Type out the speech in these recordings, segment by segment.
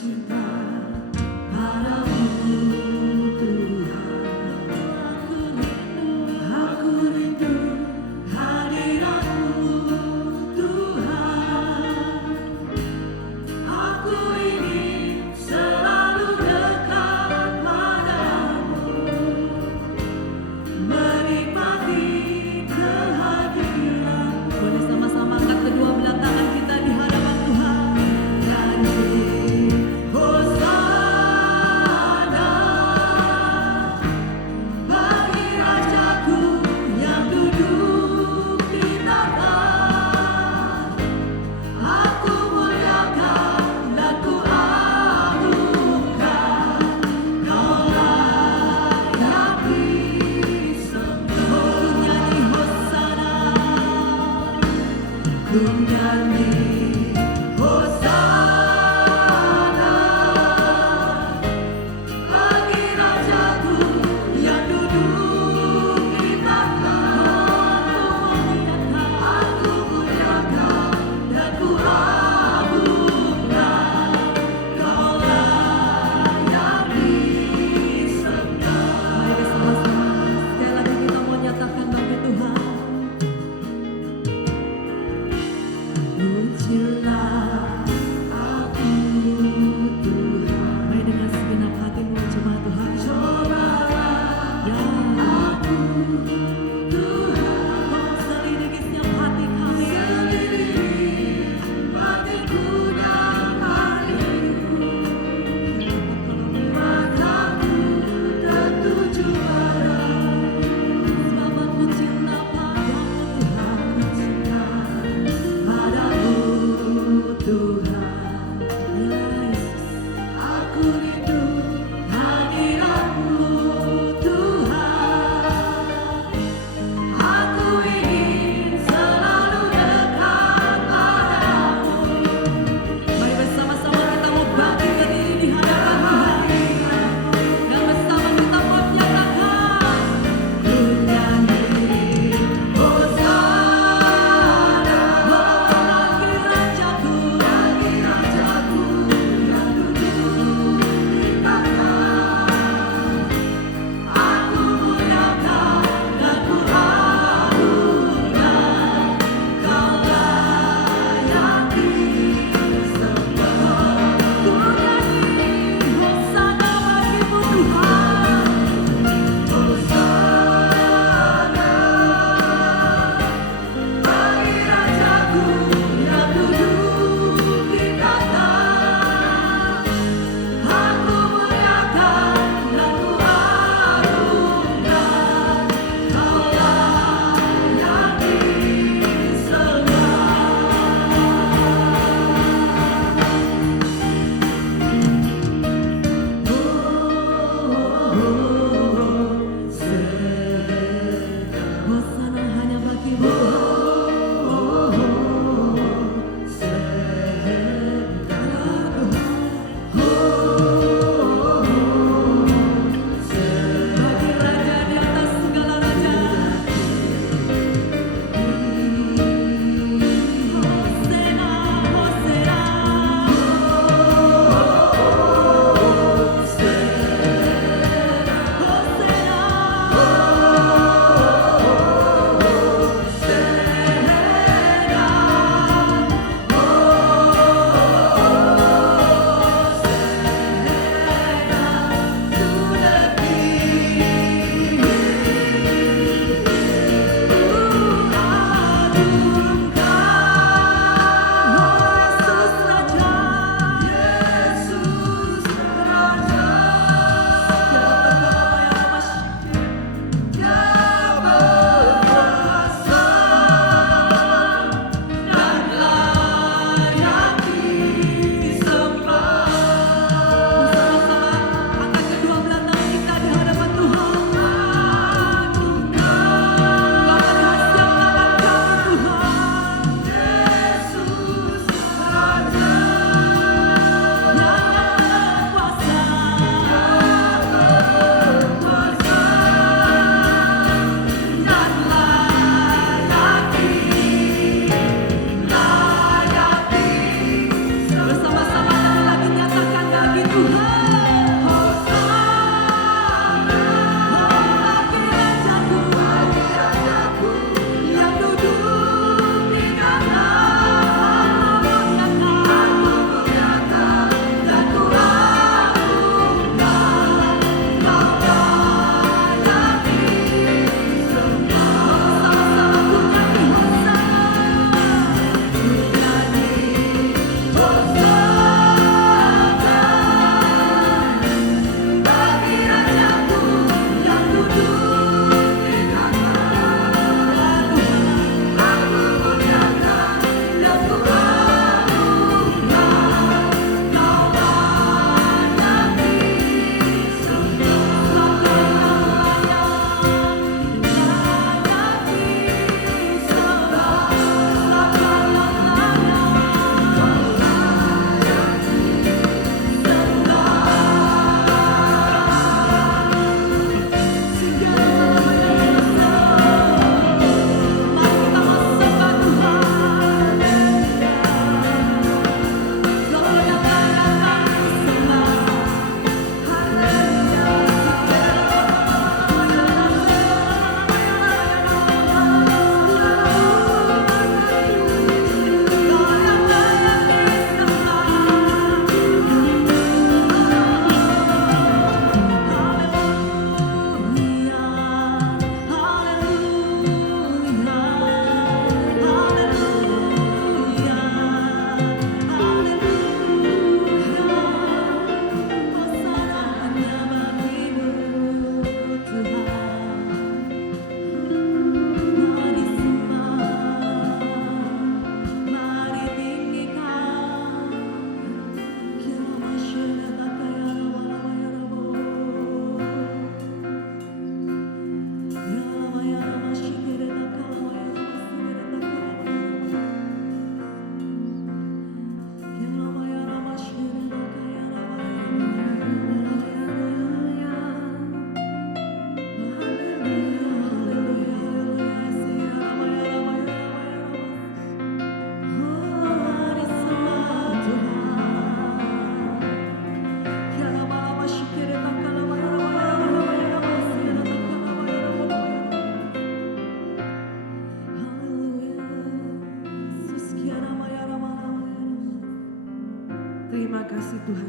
cinta padamu Tuhan. Aku rindu hadiratmu Tuhan. Aku ingin selalu dekat padamu, menikmati kehadiran. Boleh sama-sama angkat kedua belah tangan kita di hadapan Tuhan. Dan oh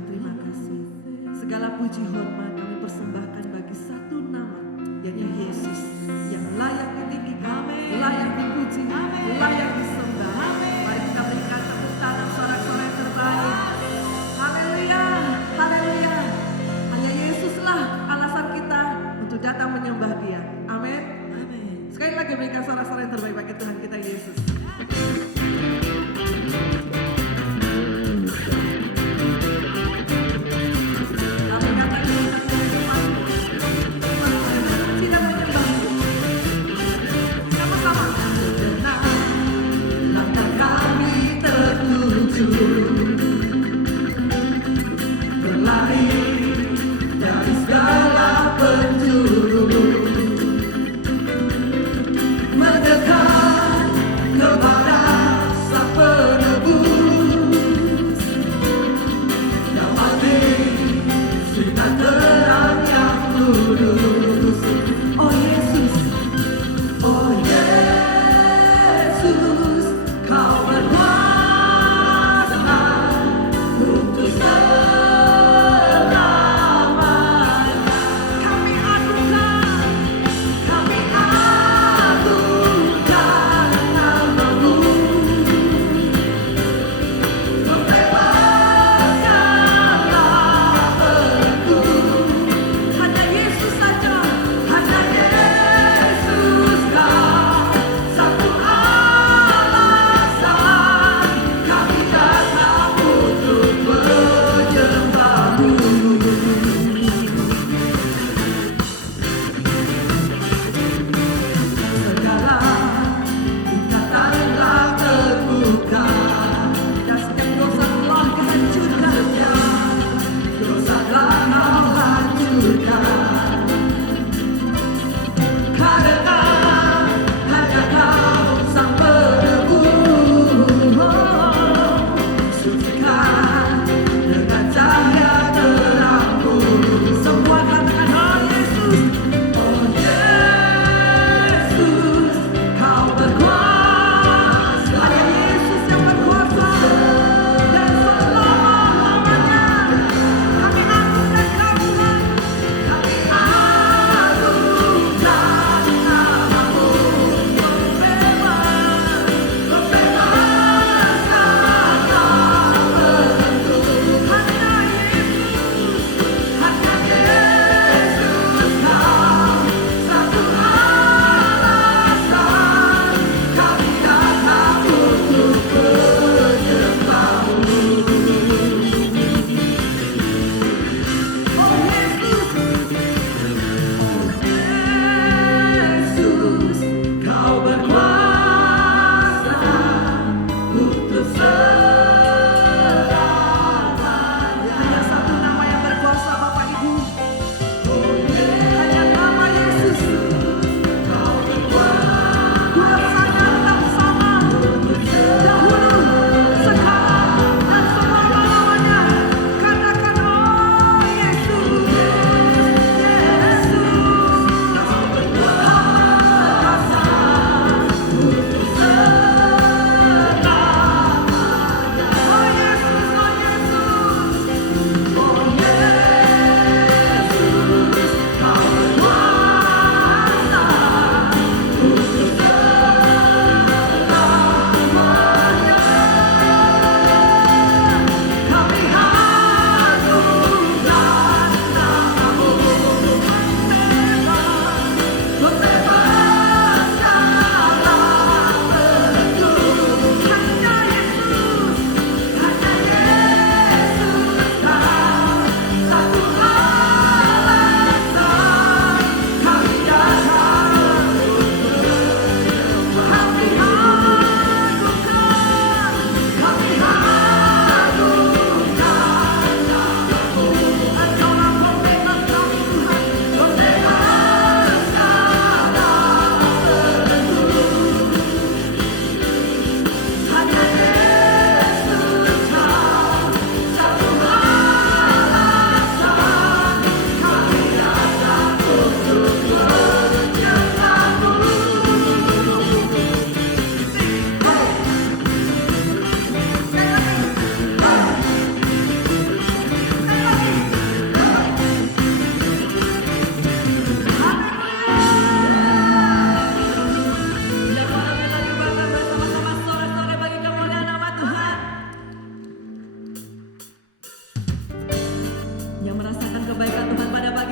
Tuhan terima kasih. Segala puji hormat kami persembahkan bagi satu nama, yaitu Yesus, yang layak ditinggikan, layak dipuji, layak disembah. Mari kita berikan tepuk tangan sorak-sorai yang terbaik. Haleluya, haleluya. Hanya Yesuslah alasan kita untuk datang menyembah Dia. Amin. Sekali lagi berikan sorak-sorai yang terbaik bagi Tuhan kita Yesus.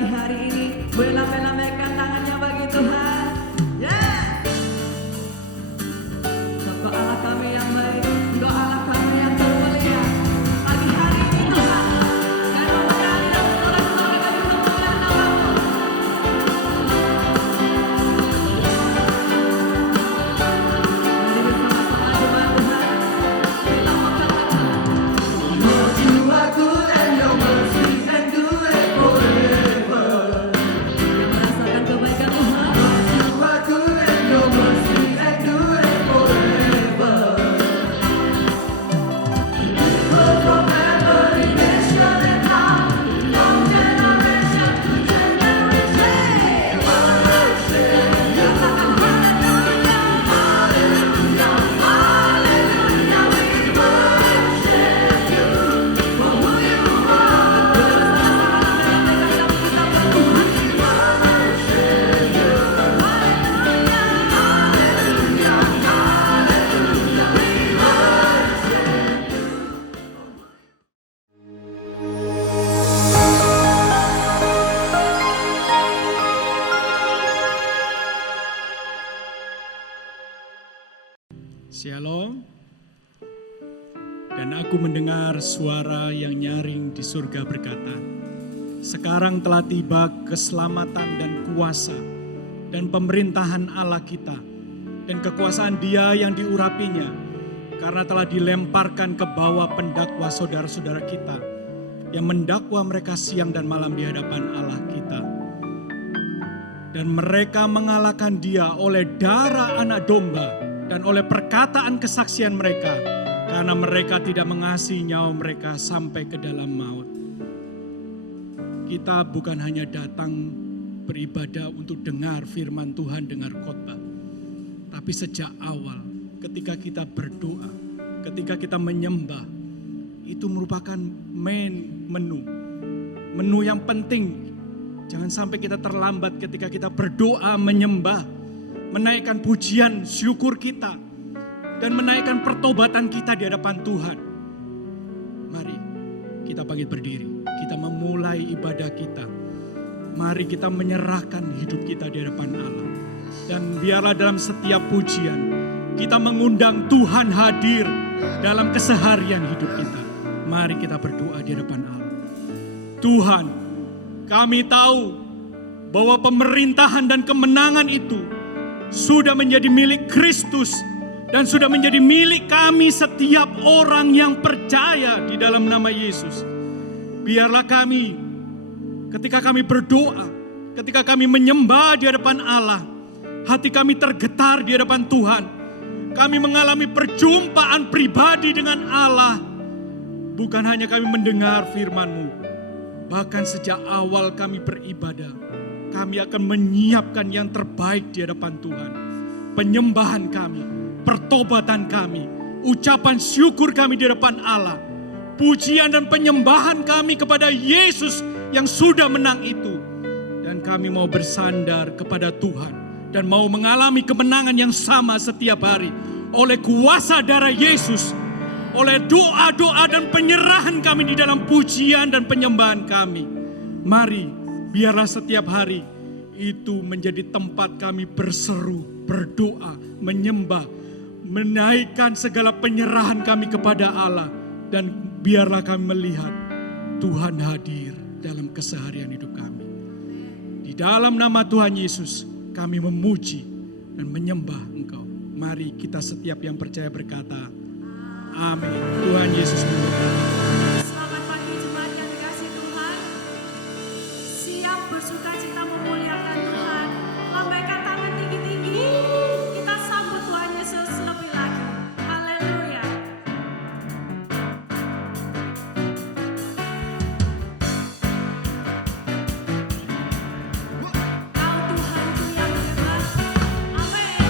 pagi hari ini. Boleh lambaikan tangannya bagi Tuhan. Yes. Engkau Allah kami yang baik, Engkau Allah kami yang termulia. Pagi hari ini Tuhan, kami memuliakan dan bersorak-sorai bagi kemuliaan nama-Mu. Mari bersama-sama jemaat Tuhan, kita mau katakan, Lord, you are good and your mercy endureth forever. yang merasakan kebaikan Tuhan. You are good and your mercy endureth forever. From every nation and tongue, from generation to generation, worship you. Hallelujah, hallelujah, we worship you for who you are. Shalom. Dan aku mendengar suara yang nyaring di surga berkata, sekarang telah tiba keselamatan dan kuasa dan pemerintahan Allah kita dan kekuasaan Dia yang diurapinya, karena telah dilemparkan ke bawah pendakwa saudara-saudara kita yang mendakwa mereka siang dan malam di hadapan Allah kita. Dan mereka mengalahkan Dia oleh darah anak domba dan oleh perkataan kesaksian mereka, karena mereka tidak mengasihi nyawa mereka sampai ke dalam maut. Kita bukan hanya datang beribadah untuk dengar firman Tuhan, dengar khotbah. Tapi sejak awal ketika kita berdoa, ketika kita menyembah, itu merupakan menu yang penting. Jangan sampai kita terlambat ketika kita berdoa, menyembah, menaikkan pujian syukur kita, dan menaikkan pertobatan kita di hadapan Tuhan. Mari kita bangkit berdiri, kita memulai ibadah kita. Mari kita menyerahkan hidup kita di hadapan Allah. Dan biarlah dalam setiap pujian, kita mengundang Tuhan hadir dalam keseharian hidup kita. Mari kita berdoa di hadapan Allah. Tuhan, kami tahu bahwa pemerintahan dan kemenangan itu sudah menjadi milik Kristus dan sudah menjadi milik kami setiap orang yang percaya di dalam nama Yesus. Biarlah kami, ketika kami berdoa, ketika kami menyembah di hadapan Allah, hati kami tergetar di hadapan Tuhan. Kami mengalami perjumpaan pribadi dengan Allah. Bukan hanya kami mendengar firman-Mu, bahkan sejak awal kami beribadah, kami akan menyiapkan yang terbaik di hadapan Tuhan. Penyembahan kami, pertobatan kami, ucapan syukur kami di hadapan Allah, pujian dan penyembahan kami kepada Yesus yang sudah menang itu. Dan kami mau bersandar kepada Tuhan dan mau mengalami kemenangan yang sama setiap hari oleh kuasa darah Yesus, oleh doa-doa dan penyerahan kami di dalam pujian dan penyembahan kami. Mari, biarlah setiap hari itu menjadi tempat kami berseru, berdoa, menyembah, menaikkan segala penyerahan kami kepada Allah. Dan biarlah kami melihat Tuhan hadir dalam keseharian hidup kami. Di dalam nama Tuhan Yesus kami memuji dan menyembah Engkau. Mari kita setiap yang percaya berkata, amin. Tuhan Yesus memberkati. Selamat pagi jemaat yang dikasihi Tuhan. Siap bersuka cita memuliakan Tuhan. Lambaikan tangan tinggi-tinggi. Kita sambut Tuhan Yesus lebih lagi. Haleluya. Kau Tuhanku yang hebat. Amin.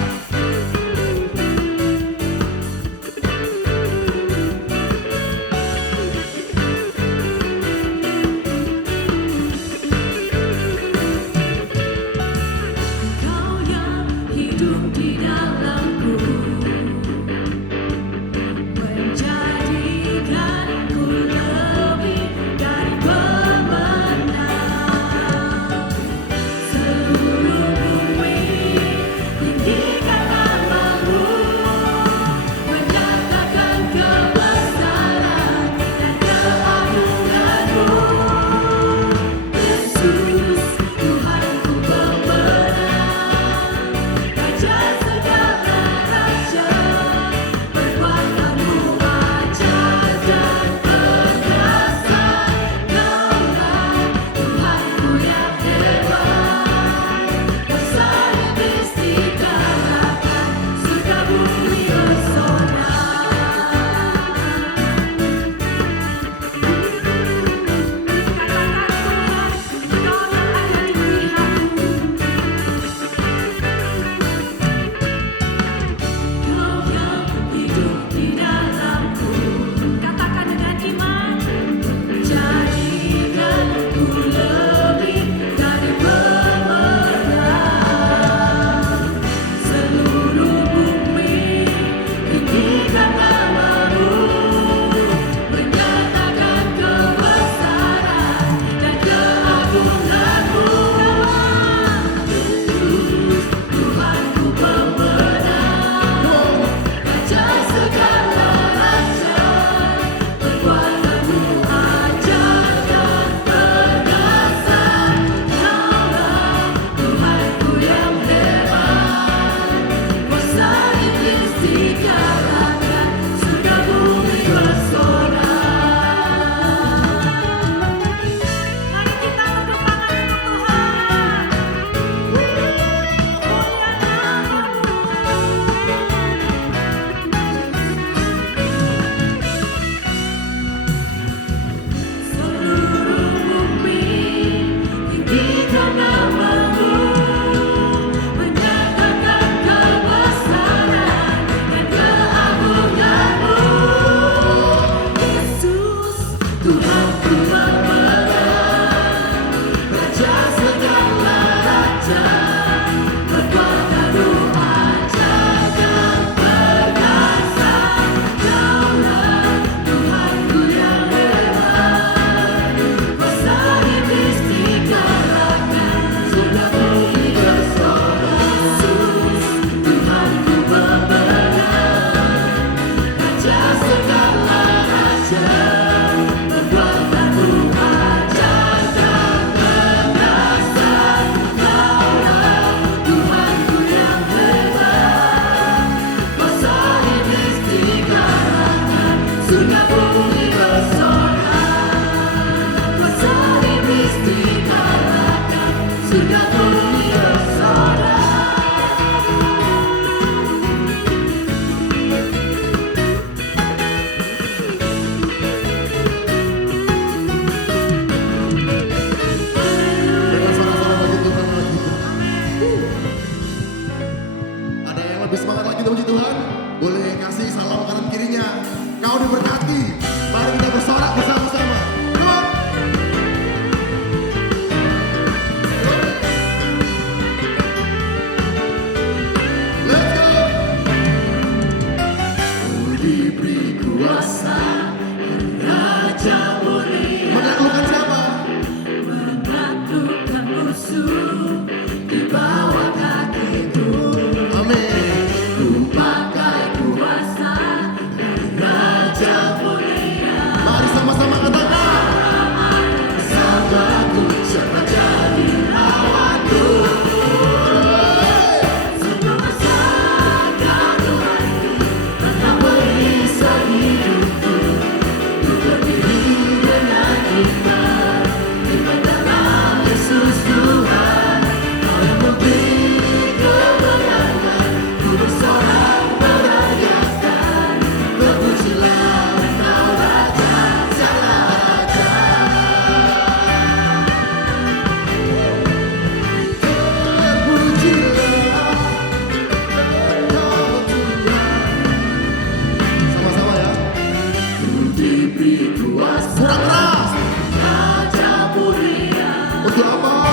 Seperti apa? Kau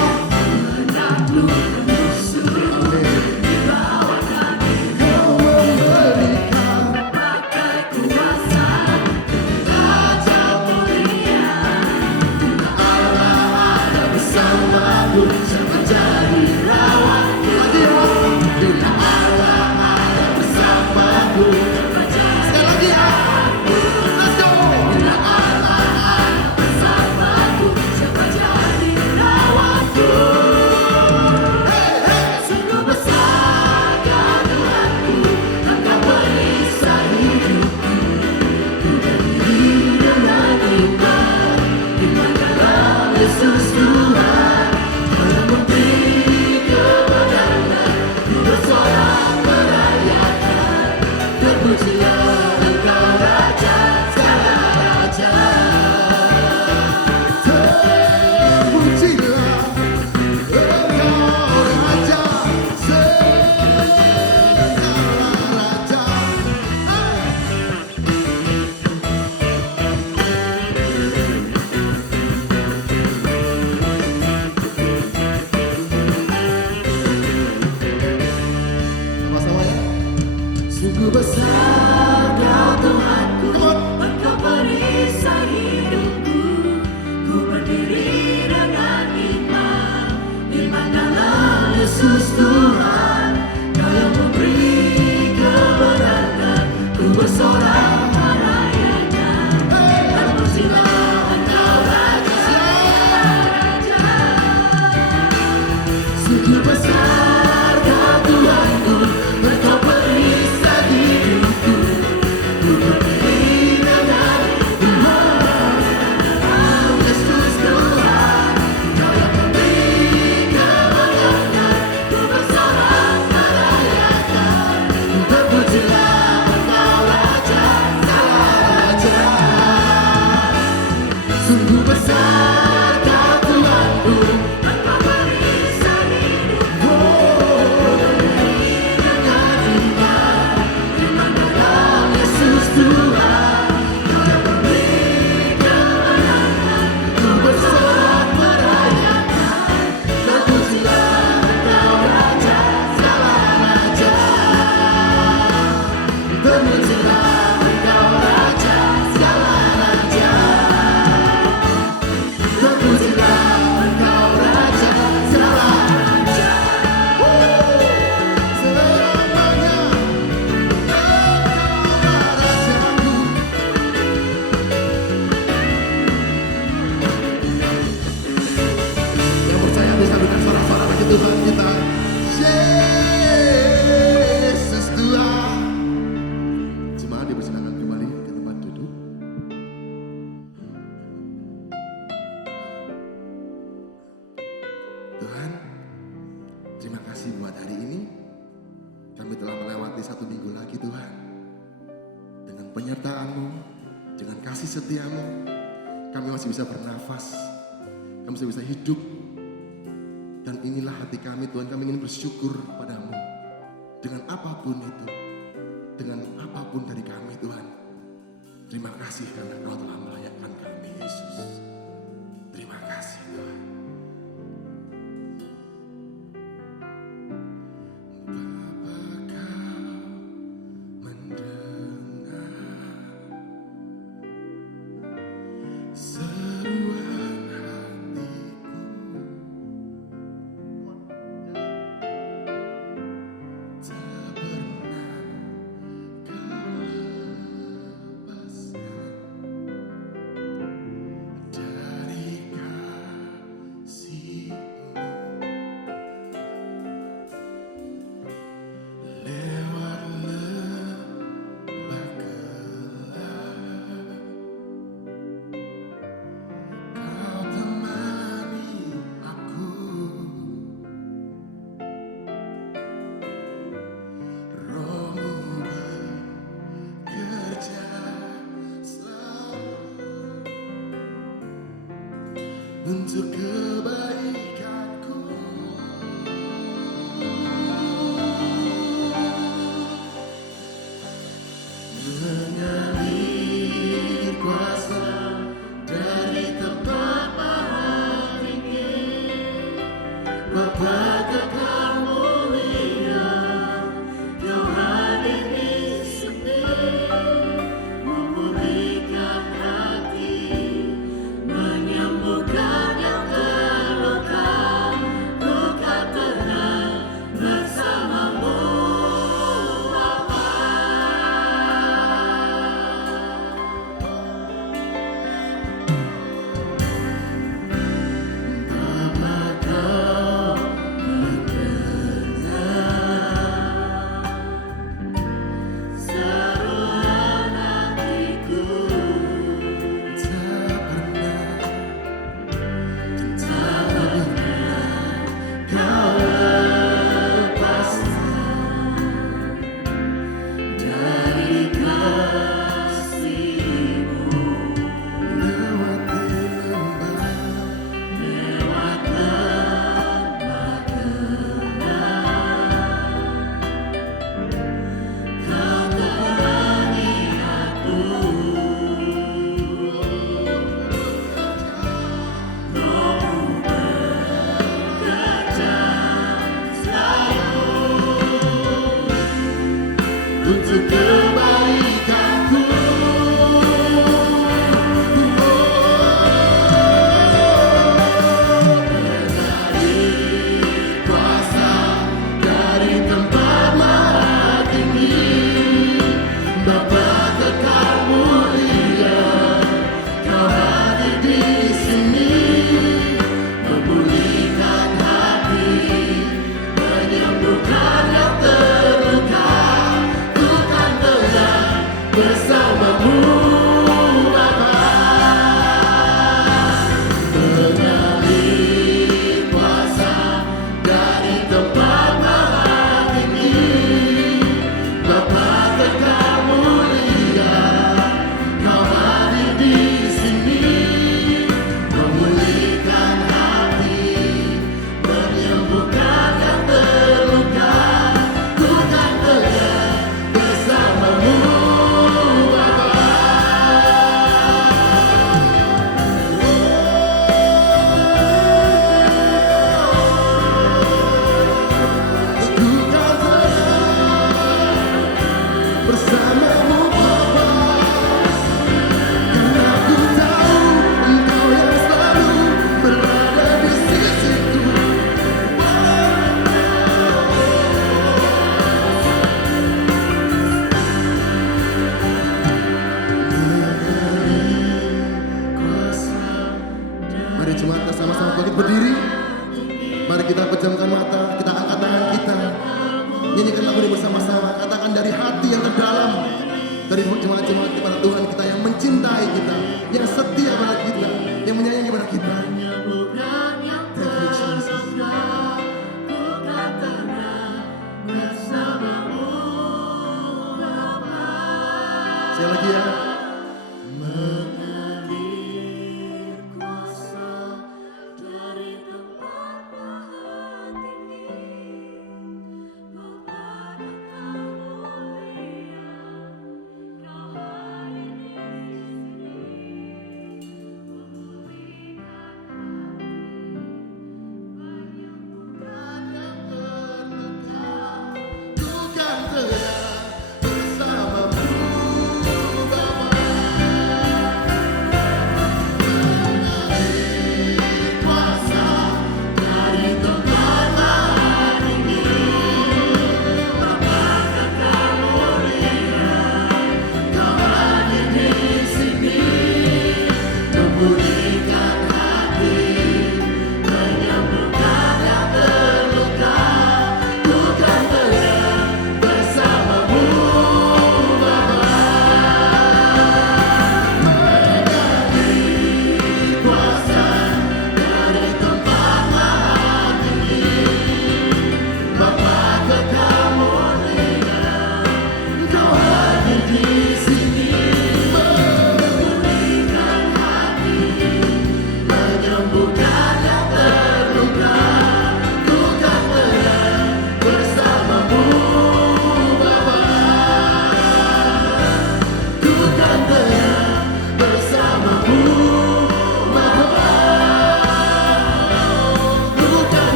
memberikan bersamaku menjadi rawanku. Lagi ya. Bila Allah ada bersamaku. Sekali lagi ya. Let's go. Bila Allah ada bersamaku, siapa jadi rawanku? Hey, hey. Sungguh besarkah Tuhanku, Engkau perisai hidupku. Ku berdiri dengan iman dalam Yesus Tuhan. Kau memberi kemenangan, ku bersorak merayakan. Terpujilah Engkau Raja segala raja. Terpujilah Engkau Raja segala raja. Sama-sama ya. Sungguh besar Kau Tuhanku, Engkau perisai hidupku. Ku berdiri dengan iman dalam Yesus Tuhan. Kau yang memberi kemenangan, ku bersorak merayakan. Terpujilah Engkau Raja. Sungguh besar Kau Tuhanku, Engkau perisai hidupku. Ku berdiri dengan iman dalam Yesus Tuhan. Kau yang memberi kemenangan, ku bersorak merayakan. Terpujilah Engkau Raja segala raja. Sungguh besar Kau Tuhanku, Engkau perisai hidupku. Dengan iman dalam Yesus Tuhan. Kau yang memberi kemenangan, ku bersorak merayakan. Terpujilah Engkau Raja segala raja. Terpujilah Engkau Raja segala raja. Terpujilah Engkau Raja segala raja. Selamanya Engkaulah Rajaku. Yang percaya bisa berikan suara-suara bagi Tuhan kita. Yesus Tuhan. Jemaat dipersilakan kembali ke tempat duduk. Tuhan, terima kasih buat hari ini. Kami telah melewati 1 minggu lagi Tuhan. Dengan penyertaan-Mu, dengan kasih setia-Mu, kami masih bisa bernafas. Kami masih bisa hidup. Dan inilah hati kami Tuhan, kami ingin bersyukur padamu. Dengan apapun itu, dengan apapun dari kami Tuhan. Terima kasih karena Kau telah melayakkan kami Yesus. Terima kasih Tuhan. Bapa Kau mendengar seruan hatiku. Tak pernah Kau lepaskan dari kasih-Mu. Lewat lembah gelap, Kau temani aku. Roh-Mu bekerja selalu untuk kebaikanku. Mengalir kuasa dari tempat paling tinggi. Bapa kekal mulia, Kau hadir di sini, memulihkan hati, menyembuhkan yang terluka. Ku kan tenang bersamamu, Bapa. Bapa kau seruan hatiku, tak pernah kau lepaskan dari kasih-Mu. Lewati lembah, lewat lembah gelap, Kau terangi aku. Rohmu bekerja selalu untuk kebaikanku. Kuasa dari tempat maha tinggi, Bapa kekal mulia, Kau hadir di sini, memulihkan hati, menyembuhkan yang terluka. Ku kan tenang bersamamu, Bapa. Mengalir kuasa dari tempat maha tinggi, Bapa kekal mulia, Kau hadir di sini, memulihkan hati, menyembuhkan yang terluka. Ku kan tenang bersamamu, Bapa. Ku kan tenang bersamamu, Bapa. Karena ku tahu Engkau yang selalu berada di sisiku. Mari jemaat kita sama-sama bangkit berdiri. Mari kita pejamkan mata, kita angkat tangan kita. Nyanyikan lagu ini bersama-sama. Katakan dari hati yang terdalam, dari jemaat-jemaat kepada Tuhan kita yang mencintai kita, yang setia pada kita, yang menyayangi pada kita. Thank you, Jesus. Sekali lagi ya. Mengalir kuasa dari tempat maha tinggi, Bapa kekal mulia, Kau hadir di sini, memulihkan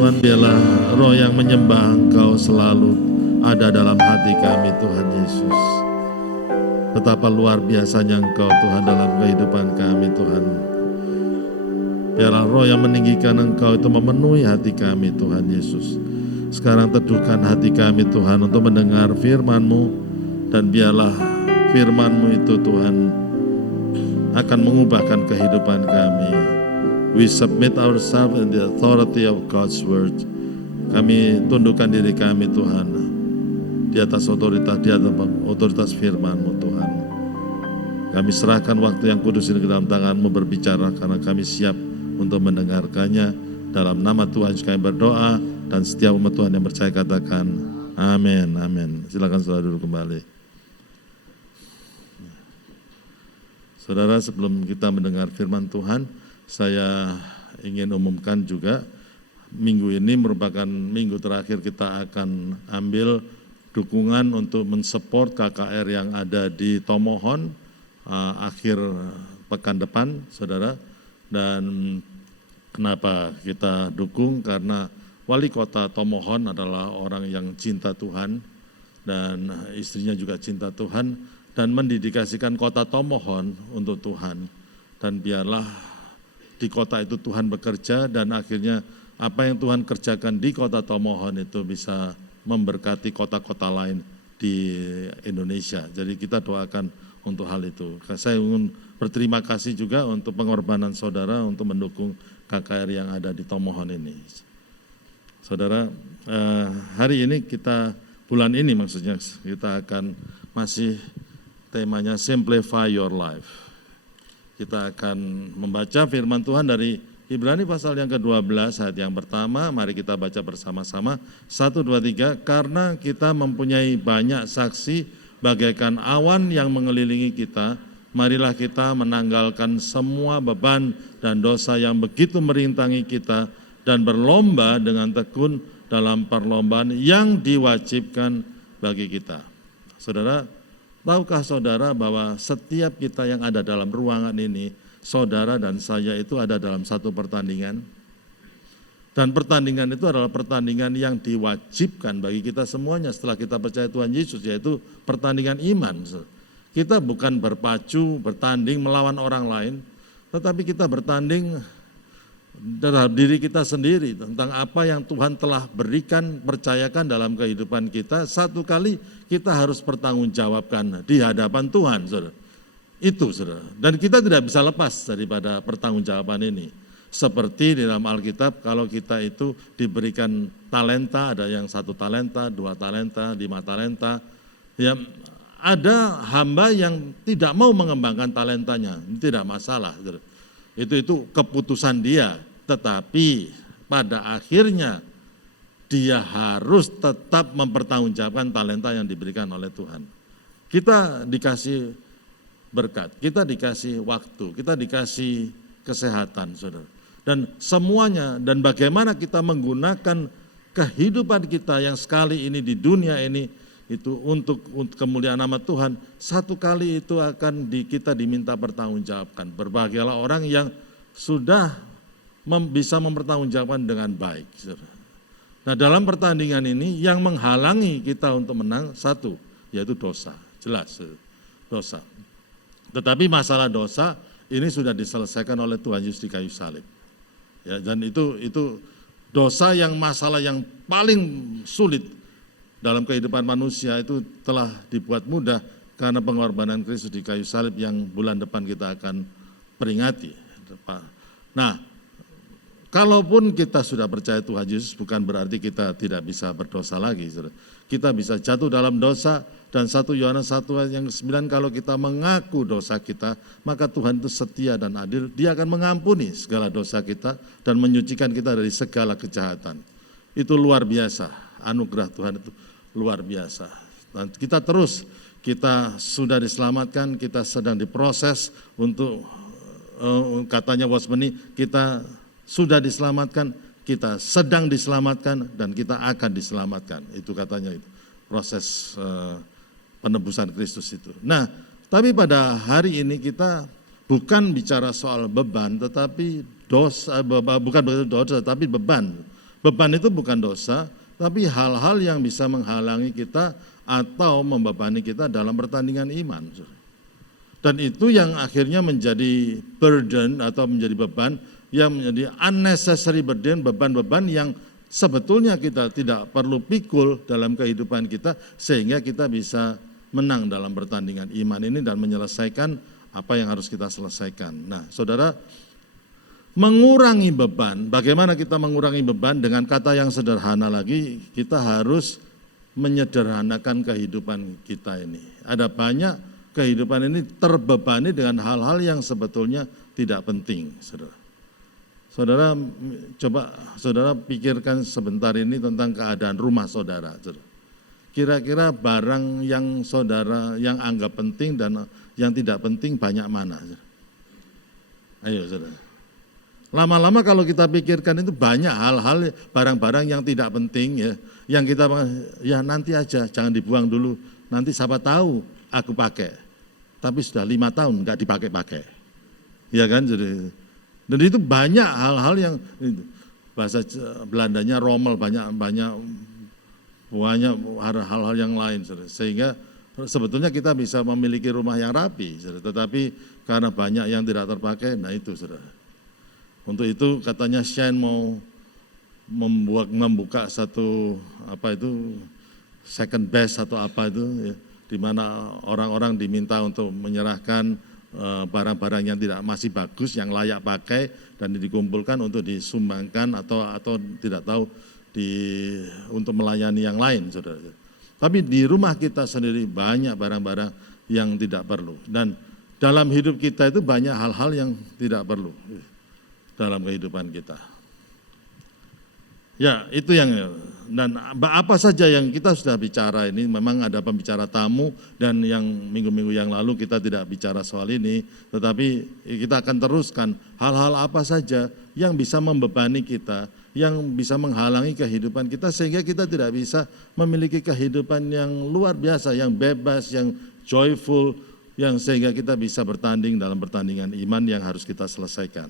Tuhan, biarlah roh yang menyembah Engkau selalu ada dalam hati kami, Tuhan Yesus. Betapa luar biasanya Engkau, Tuhan, dalam kehidupan kami, Tuhan. Biarlah roh yang meninggikan Engkau itu memenuhi hati kami, Tuhan Yesus. Sekarang teduhkan hati kami, Tuhan, untuk mendengar firman-Mu, dan biarlah firman-Mu itu, Tuhan, akan mengubahkan kehidupan kami. We submit ourselves in the authority of God's word. Kami tundukkan diri kami, Tuhan, di atas otoritas firman-Mu, Tuhan. Kami serahkan waktu yang kudus ini ke dalam tangan-Mu berbicara, karena kami siap untuk mendengarkannya. Dalam nama Tuhan kami berdoa, dan setiap umat Tuhan yang percaya katakan amin, amin. Silakan saudara duduk kembali. Saudara, sebelum kita mendengar firman Tuhan, saya ingin umumkan juga, minggu ini merupakan minggu terakhir kita akan ambil dukungan untuk mensupport KKR yang ada di Tomohon akhir pekan depan, saudara. Dan kenapa kita dukung? Karena wali kota Tomohon adalah orang yang cinta Tuhan, dan istrinya juga cinta Tuhan, dan mendedikasikan kota Tomohon untuk Tuhan. Dan biarlah di kota itu Tuhan bekerja, dan akhirnya apa yang Tuhan kerjakan di kota Tomohon itu bisa memberkati kota-kota lain di Indonesia. Jadi kita doakan untuk hal itu. Saya ingin berterima kasih juga untuk pengorbanan saudara untuk mendukung KKR yang ada di Tomohon ini. Saudara, hari ini bulan ini maksudnya, kita akan masih temanya Simplify Your Life. Kita akan membaca firman Tuhan dari Ibrani pasal yang ke-12 ayat yang pertama. Mari kita baca bersama-sama. 1, 2, 3. Karena kita mempunyai banyak saksi bagaikan awan yang mengelilingi kita, marilah kita menanggalkan semua beban dan dosa yang begitu merintangi kita, dan berlomba dengan tekun dalam perlombaan yang diwajibkan bagi kita. Saudara, tahukah saudara bahwa setiap kita yang ada dalam ruangan ini, saudara dan saya itu ada dalam satu pertandingan? Dan pertandingan itu adalah pertandingan yang diwajibkan bagi kita semuanya setelah kita percaya Tuhan Yesus, yaitu pertandingan iman. Kita bukan berpacu, bertanding melawan orang lain, tetapi kita bertanding dalam diri kita sendiri tentang apa yang Tuhan telah berikan, percayakan dalam kehidupan kita. Satu kali kita harus bertanggungjawabkan di hadapan Tuhan, saudara. Itu, saudara. Dan kita tidak bisa lepas daripada pertanggungjawaban ini. Seperti di dalam Alkitab, kalau kita itu diberikan talenta, ada yang 1 talenta, 2 talenta, 5 talenta, ya ada hamba yang tidak mau mengembangkan talentanya, ini tidak masalah. Itu keputusan dia, tetapi pada akhirnya dia harus tetap mempertanggungjawabkan talenta yang diberikan oleh Tuhan. Kita dikasih berkat, kita dikasih waktu, kita dikasih kesehatan, saudara. Dan semuanya, dan bagaimana kita menggunakan kehidupan kita yang sekali ini di dunia ini, itu untuk kemuliaan nama Tuhan, satu kali itu akan kita diminta pertanggungjawabkan. Berbahagialah orang yang sudah bisa mempertanggungjawabkan dengan baik. Saudara. Nah, dalam pertandingan ini yang menghalangi kita untuk menang, satu, yaitu dosa. Jelas, dosa. Tetapi masalah dosa ini sudah diselesaikan oleh Tuhan Yesus di kayu salib. Ya, dan itu dosa yang masalah yang paling sulit dalam kehidupan manusia itu telah dibuat mudah karena pengorbanan Kristus di kayu salib yang bulan depan kita akan peringati. Nah, Kalaupun kita sudah percaya Tuhan Yesus, bukan berarti kita tidak bisa berdosa lagi. Saudara. Kita bisa jatuh dalam dosa, dan 1 Yohanes 1 ayat yang ke-9, kalau kita mengaku dosa kita, maka Tuhan itu setia dan adil, Dia akan mengampuni segala dosa kita dan menyucikan kita dari segala kejahatan. Itu luar biasa, anugerah Tuhan itu luar biasa. Dan kita sudah diselamatkan, kita sedang diproses untuk, katanya Watchmeni, kita sudah diselamatkan, kita sedang diselamatkan, dan kita akan diselamatkan. Itu katanya itu, proses penebusan Kristus itu. Nah, tapi pada hari ini kita bukan bicara soal beban, tetapi dosa, bukan dosa, tapi beban. Beban itu bukan dosa, tapi hal-hal yang bisa menghalangi kita atau membebani kita dalam pertandingan iman. Dan itu yang akhirnya menjadi burden atau menjadi beban, yang menjadi unnecessary burden, beban-beban yang sebetulnya kita tidak perlu pikul dalam kehidupan kita, sehingga kita bisa menang dalam pertandingan iman ini dan menyelesaikan apa yang harus kita selesaikan. Nah, saudara, mengurangi beban, bagaimana kita mengurangi beban? Dengan kata yang sederhana lagi, kita harus menyederhanakan kehidupan kita ini. Ada banyak kehidupan ini terbebani dengan hal-hal yang sebetulnya tidak penting, saudara. Saudara, coba saudara pikirkan sebentar ini tentang keadaan rumah saudara. Kira-kira barang yang saudara yang anggap penting dan yang tidak penting banyak mana? Ayo saudara. Lama-lama kalau kita pikirkan itu banyak hal-hal, barang-barang yang tidak penting ya, yang kita ya nanti aja, jangan dibuang dulu, nanti siapa tahu aku pakai. Tapi sudah 5 tahun nggak dipakai-pakai. Ya kan, jadi dan itu banyak hal-hal yang bahasa Belandanya rommel, banyak hal-hal yang lain, sehingga sebetulnya kita bisa memiliki rumah yang rapi, tetapi karena banyak yang tidak terpakai, nah itu saudara. Untuk itu katanya Shane mau membuka satu second best atau apa itu, ya, di mana orang-orang diminta untuk menyerahkan barang-barang yang masih bagus, yang layak pakai, dan dikumpulkan untuk disumbangkan atau tidak tahu untuk melayani yang lain, saudara. Tapi di rumah kita sendiri banyak barang-barang yang tidak perlu, dan dalam hidup kita itu banyak hal-hal yang tidak perlu dalam kehidupan kita. Ya, itu yang, dan apa saja yang kita sudah bicara ini, memang ada pembicara tamu, dan yang minggu-minggu yang lalu kita tidak bicara soal ini, tetapi kita akan teruskan hal-hal apa saja yang bisa membebani kita, yang bisa menghalangi kehidupan kita, sehingga kita tidak bisa memiliki kehidupan yang luar biasa, yang bebas, yang joyful, yang sehingga kita bisa bertanding dalam pertandingan iman yang harus kita selesaikan.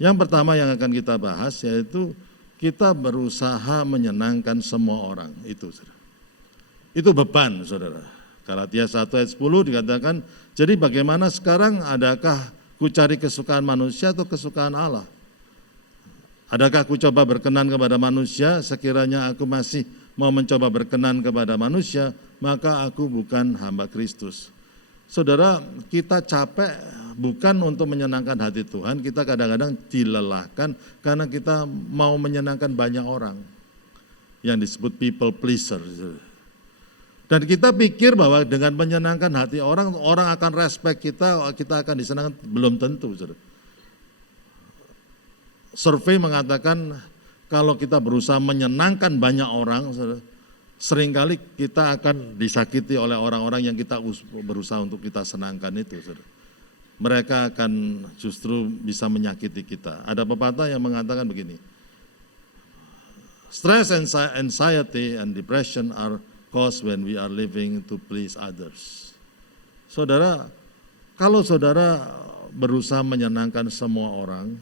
Yang pertama yang akan kita bahas yaitu kita berusaha menyenangkan semua orang, itu saudara. Itu beban, saudara. Galatia 1 ayat 10 dikatakan, jadi bagaimana sekarang, adakah ku cari kesukaan manusia atau kesukaan Allah? Adakah ku coba berkenan kepada manusia, sekiranya aku masih mau mencoba berkenan kepada manusia, maka aku bukan hamba Kristus. Saudara, kita capek bukan untuk menyenangkan hati Tuhan, kita kadang-kadang dilelahkan karena kita mau menyenangkan banyak orang, yang disebut people pleaser. Dan kita pikir bahwa dengan menyenangkan hati orang, orang akan respect kita akan disenangkan, belum tentu. Survei mengatakan kalau kita berusaha menyenangkan banyak orang, seringkali kita akan disakiti oleh orang-orang yang kita berusaha untuk kita senangkan itu. Mereka akan justru bisa menyakiti kita. Ada pepatah yang mengatakan begini, stress, anxiety, and depression are caused when we are living to please others. Saudara, kalau saudara berusaha menyenangkan semua orang,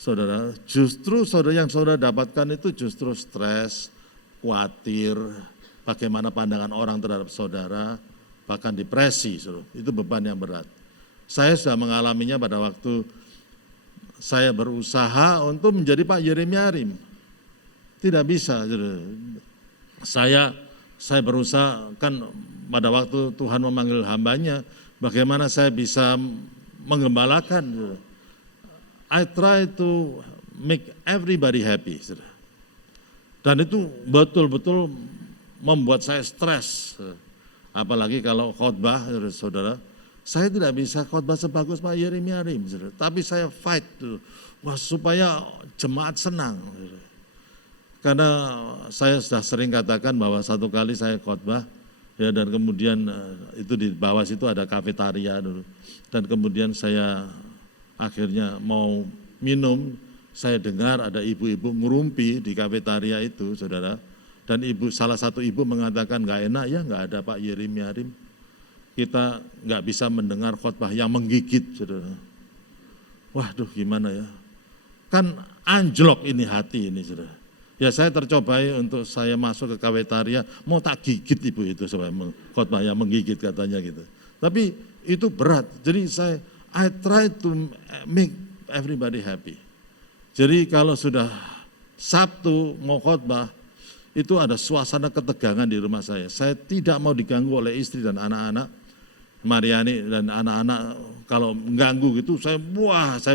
saudara, justru yang saudara dapatkan itu justru stres, khawatir, bagaimana pandangan orang terhadap saudara, bahkan depresi, saudara. Itu beban yang berat. Saya sudah mengalaminya pada waktu saya berusaha untuk menjadi Pak Yeremia Harim. Tidak bisa, saudara. Saya berusaha, kan pada waktu Tuhan memanggil hambanya, bagaimana saya bisa menggembalakan. I try to make everybody happy. Saudara. Dan itu betul-betul membuat saya stres. Apalagi kalau khotbah, saudara. Saya tidak bisa khotbah sebagus Pak Yeremia Rim, saudara. Tapi saya fight supaya jemaat senang. Saudara. Karena saya sudah sering katakan bahwa satu kali saya khotbah, ya, dan kemudian itu di bawah situ ada kafetaria dulu. Dan kemudian saya akhirnya mau minum, saya dengar ada ibu-ibu ngerumpi di kafetaria itu, saudara. Dan salah satu ibu mengatakan, nggak enak ya, nggak ada Pak Yeremia Rim. Kita nggak bisa mendengar khotbah yang menggigit, saudara. Waduh, gimana ya? Kan anjlok ini hati ini, saudara. Ya saya tercobai untuk saya masuk ke kafetaria, mau tak gigit ibu itu supaya khotbah yang menggigit katanya gitu. Tapi itu berat. Jadi I try to make everybody happy. Jadi kalau sudah Sabtu mau khotbah, itu ada suasana ketegangan di rumah saya. Saya tidak mau diganggu oleh istri dan anak-anak. Mariani dan anak-anak kalau mengganggu gitu, saya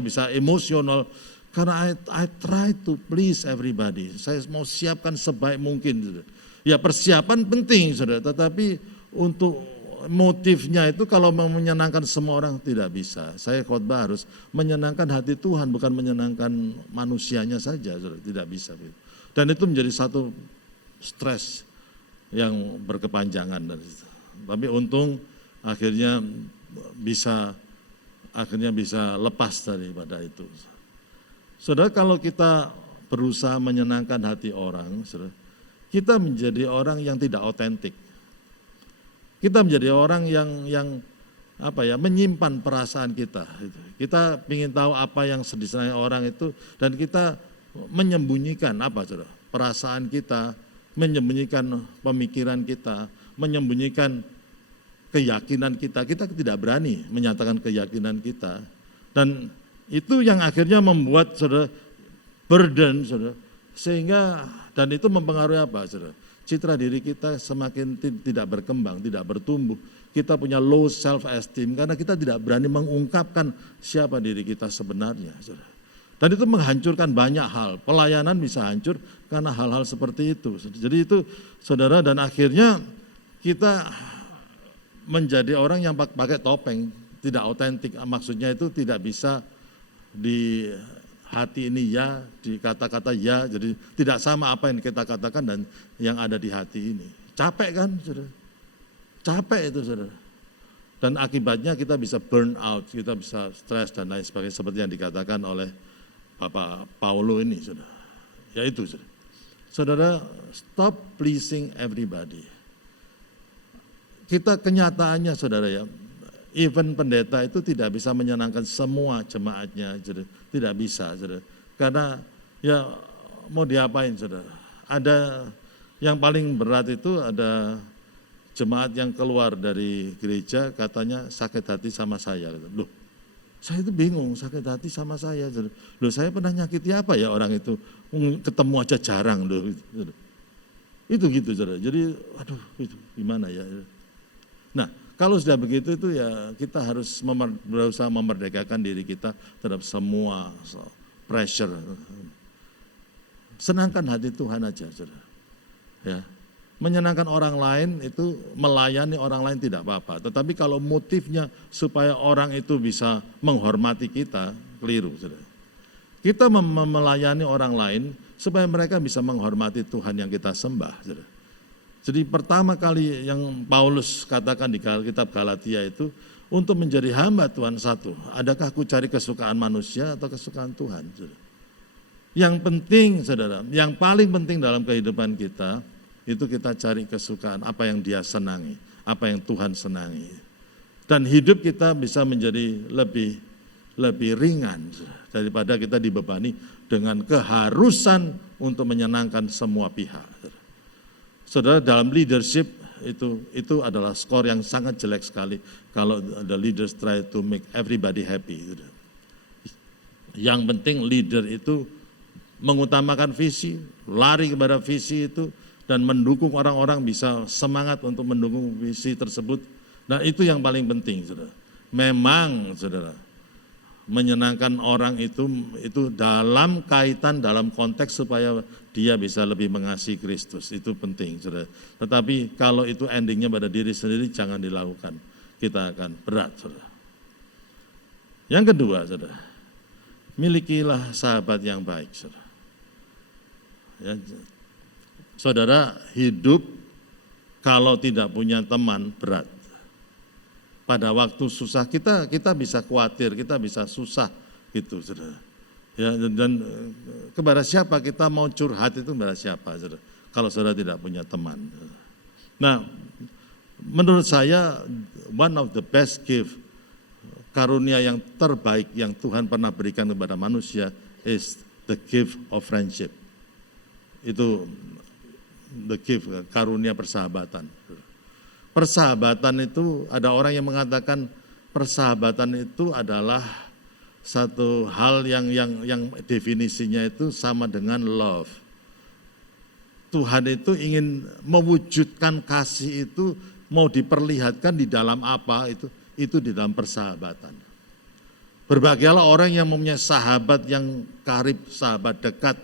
bisa emosional. Karena I try to please everybody. Saya mau siapkan sebaik mungkin. Ya persiapan penting, saudara. Tetapi untuk motifnya itu kalau mau menyenangkan semua orang tidak bisa. Saya khotbah harus menyenangkan hati Tuhan, bukan menyenangkan manusianya saja, saudara. Tidak bisa. Dan itu menjadi satu stres yang berkepanjangan. Tapi untung akhirnya bisa lepas daripada itu. Saudara, kalau kita berusaha menyenangkan hati orang, saudara, kita menjadi orang yang tidak otentik. Kita menjadi orang yang menyimpan perasaan kita. Kita ingin tahu apa yang sedih orang itu, dan kita menyembunyikan saudara? Perasaan kita, menyembunyikan pemikiran kita, menyembunyikan keyakinan kita. Kita tidak berani menyatakan keyakinan kita. Dan itu yang akhirnya membuat saudara burden, saudara. Sehingga, dan itu mempengaruhi apa, saudara? Citra diri kita semakin tidak berkembang, tidak bertumbuh. Kita punya low self esteem karena kita tidak berani mengungkapkan siapa diri kita sebenarnya, saudara. Dan itu menghancurkan banyak hal. Pelayanan bisa hancur karena hal-hal seperti itu. Jadi itu, saudara, dan akhirnya kita menjadi orang yang pakai topeng, tidak otentik. Maksudnya itu tidak bisa di hati ini ya, di kata-kata ya, jadi tidak sama apa yang kita katakan dan yang ada di hati ini. Capek kan, saudara? Capek itu, saudara. Dan akibatnya kita bisa burn out, kita bisa stres dan lain sebagainya, seperti yang dikatakan oleh Bapak Paulo ini, saudara. Ya itu, saudara. Saudara, stop pleasing everybody. Kita kenyataannya, saudara ya, even pendeta itu tidak bisa menyenangkan semua jemaatnya, saudara. Tidak bisa, saudara. Karena ya mau diapain, saudara. Ada yang paling berat itu ada jemaat yang keluar dari gereja katanya sakit hati sama saya. Loh, saya itu bingung, sakit hati sama saya. Saudara. Loh, saya pernah nyakiti apa ya orang itu? Ketemu aja jarang. Loh. Itu gitu, saudara. Jadi, aduh, itu gimana ya. Nah, kalau sudah begitu itu ya kita harus berusaha memerdekakan diri kita terhadap semua pressure. Senangkan hati Tuhan aja, saudara. Ya. Menyenangkan orang lain itu, melayani orang lain tidak apa-apa. Tetapi kalau motifnya supaya orang itu bisa menghormati kita, keliru, saudara. Kita melayani orang lain supaya mereka bisa menghormati Tuhan yang kita sembah, saudara. Jadi pertama kali yang Paulus katakan di kitab Galatia itu, untuk menjadi hamba Tuhan satu, adakah aku cari kesukaan manusia atau kesukaan Tuhan? Saudara. Yang penting, saudara, yang paling penting dalam kehidupan kita, itu kita cari kesukaan, apa yang dia senangi, apa yang Tuhan senangi. Dan hidup kita bisa menjadi lebih ringan, saudara, daripada kita dibebani dengan keharusan untuk menyenangkan semua pihak. Saudara. Saudara, dalam leadership itu adalah skor yang sangat jelek sekali kalau the leaders try to make everybody happy. Yang penting leader itu mengutamakan visi, lari kepada visi itu, dan mendukung orang-orang bisa semangat untuk mendukung visi tersebut. Nah, itu yang paling penting, saudara. Memang, saudara, menyenangkan orang itu dalam kaitan, dalam konteks supaya dia bisa lebih mengasihi Kristus. Itu penting, saudara. Tetapi kalau itu endingnya pada diri sendiri, jangan dilakukan. Kita akan berat, saudara. Yang kedua, saudara, milikilah sahabat yang baik, saudara. Ya, saudara, hidup kalau tidak punya teman berat. Pada waktu susah kita bisa khawatir, kita bisa susah gitu, saudara. Ya, dan kepada siapa kita mau curhat itu kepada siapa, saudara? Kalau saudara tidak punya teman. Nah, menurut saya one of the best gift, karunia yang terbaik yang Tuhan pernah berikan kepada manusia is the gift of friendship. Itu the gift, karunia persahabatan. Persahabatan itu, ada orang yang mengatakan persahabatan itu adalah satu hal yang definisinya itu sama dengan love. Tuhan itu ingin mewujudkan kasih itu mau diperlihatkan di dalam apa itu di dalam persahabatan. Berbahagialah orang yang mempunyai sahabat yang karib, sahabat dekat,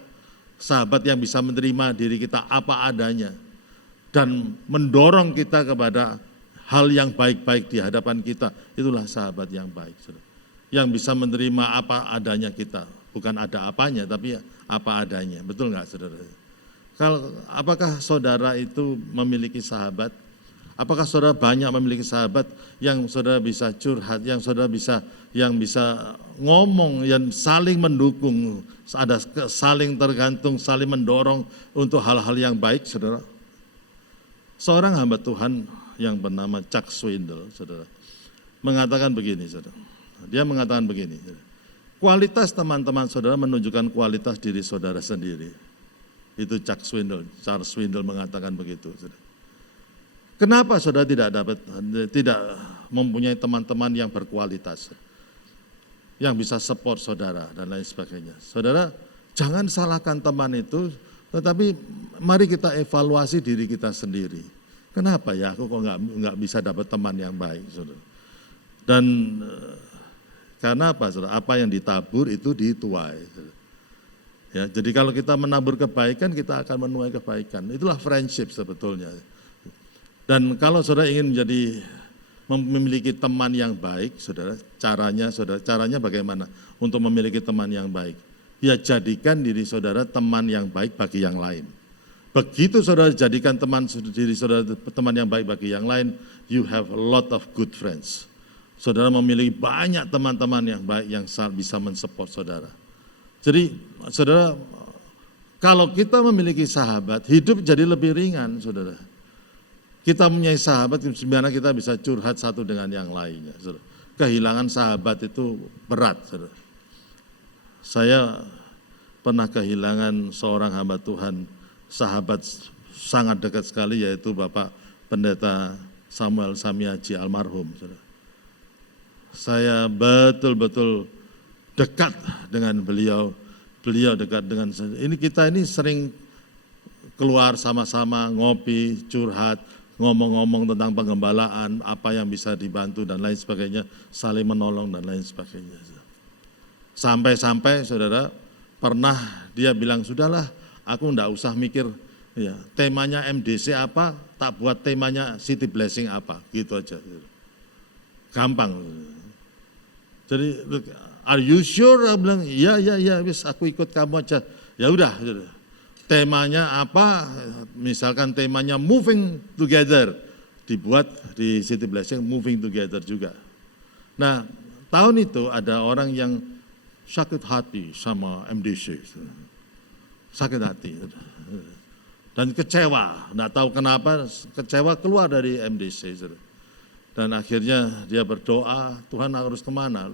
sahabat yang bisa menerima diri kita apa adanya dan mendorong kita kepada hal yang baik-baik di hadapan kita. Itulah sahabat yang baik, saudara. Yang bisa menerima apa adanya kita, bukan ada apanya tapi apa adanya. Betul nggak, saudara? Apakah saudara itu memiliki sahabat? Apakah saudara banyak memiliki sahabat yang saudara bisa curhat, yang saudara bisa ngomong, yang saling mendukung, ada saling tergantung, saling mendorong untuk hal-hal yang baik, saudara? Seorang hamba Tuhan yang bernama Chuck Swindoll, saudara, mengatakan begini, saudara. Dia mengatakan begini, saudara. Kualitas teman-teman saudara menunjukkan kualitas diri saudara sendiri. Itu Chuck Swindoll, Charles Swindoll mengatakan begitu, saudara. Kenapa saudara tidak mempunyai teman-teman yang berkualitas, yang bisa support saudara dan lain sebagainya? Saudara, jangan salahkan teman itu, tetapi mari kita evaluasi diri kita sendiri. Kenapa ya aku kok nggak bisa dapat teman yang baik, saudara? Dan karena apa, saudara? Apa yang ditabur itu dituai. Saudara. Ya, jadi kalau kita menabur kebaikan, kita akan menuai kebaikan. Itulah friendship sebetulnya. Dan kalau saudara ingin memiliki teman yang baik, saudara, caranya bagaimana untuk memiliki teman yang baik? Ya, jadikan diri saudara teman yang baik bagi yang lain. Begitu saudara jadikan diri saudara teman yang baik bagi yang lain, you have a lot of good friends. Saudara memiliki banyak teman-teman yang baik yang bisa mensupport saudara. Jadi saudara, kalau kita memiliki sahabat, hidup jadi lebih ringan, saudara. Kita mempunyai sahabat di mana kita bisa curhat satu dengan yang lainnya, saudara. Kehilangan sahabat itu berat, saudara. Saya pernah kehilangan seorang hamba Tuhan, sahabat sangat dekat sekali, yaitu Bapak Pendeta Samuel Samiaji almarhum. Saya betul-betul dekat dengan beliau dekat dengan saya. Kita ini sering keluar sama-sama, ngopi, curhat, ngomong-ngomong tentang pengembalaan, apa yang bisa dibantu dan lain sebagainya, saling menolong dan lain sebagainya. Sampai-sampai saudara pernah dia bilang, sudahlah aku enggak usah mikir ya, temanya MDC apa, tak buat temanya City Blessing apa, gitu aja. Gampang. Jadi, are you sure? Aku bilang, iya, wis aku ikut kamu aja. Ya udah, temanya apa, misalkan temanya Moving Together, dibuat di City Blessing Moving Together juga. Nah, tahun itu ada orang yang sakit hati sama MDC, sakit hati dan kecewa, nggak tahu kenapa kecewa keluar dari MDC, dan akhirnya dia berdoa, Tuhan harus kemana?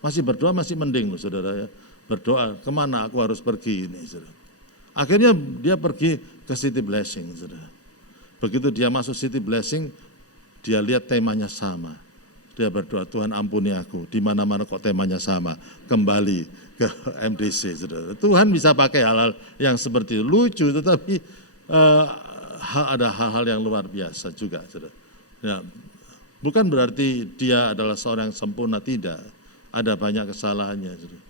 Masih berdoa masih mending loh, saudara ya, berdoa kemana aku harus pergi ini, saudara. Akhirnya dia pergi ke City Blessing, saudara. Begitu dia masuk City Blessing, dia lihat temanya sama. Dia berdoa, Tuhan ampuni aku, di mana-mana kok temanya sama, kembali ke MDC. Saudara. Tuhan bisa pakai hal-hal yang seperti itu, lucu, tetapi ada hal-hal yang luar biasa juga. Saudara. Ya, bukan berarti dia adalah seorang yang sempurna, tidak. ada banyak kesalahannya. Saudara.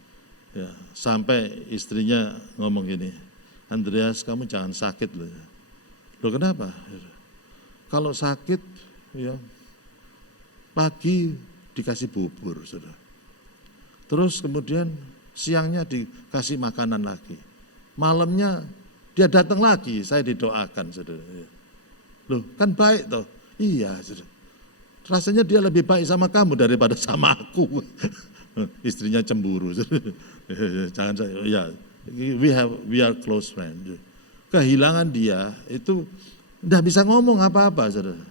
Ya, sampai istrinya ngomong gini, Andreas kamu jangan sakit loh. Loh kenapa? Kalau sakit ya pagi dikasih bubur, saudara. Terus kemudian siangnya dikasih makanan lagi. Malamnya dia datang lagi, saya didoakan, saudara. Loh kan baik toh? Iya, saudara. Rasanya dia lebih baik sama kamu daripada sama aku. Istrinya cemburu. Jangan saya, ya, we are close friend. Kehilangan dia itu tidak bisa ngomong apa-apa, saudara.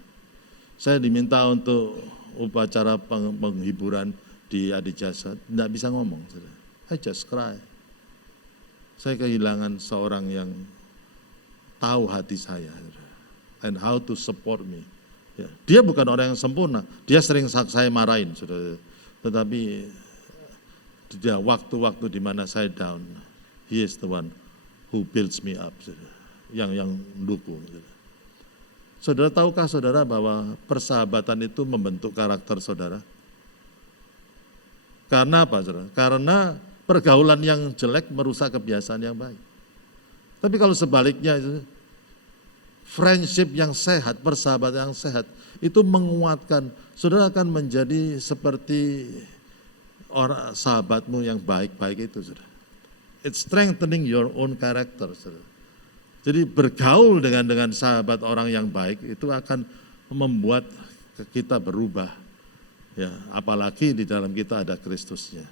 Saya diminta untuk upacara penghiburan di Adijasa, tidak bisa ngomong, saudara. I just cry. Saya kehilangan seorang yang tahu hati saya, saudara, and how to support me. Ya, dia bukan orang yang sempurna, dia sering saya marahin, saudara. Tetapi dia waktu-waktu di mana saya down, he is the one who builds me up, saudara. Yang mendukung. Saudara. Saudara tahukah saudara bahwa persahabatan itu membentuk karakter saudara? Karena apa, saudara? Karena pergaulan yang jelek merusak kebiasaan yang baik. Tapi kalau sebaliknya, friendship yang sehat, persahabatan yang sehat, itu menguatkan. Saudara akan menjadi seperti orang sahabatmu yang baik-baik itu, saudara. It's strengthening your own character, saudara. Jadi bergaul dengan sahabat orang yang baik itu akan membuat kita berubah. Ya, apalagi di dalam kita ada Kristusnya.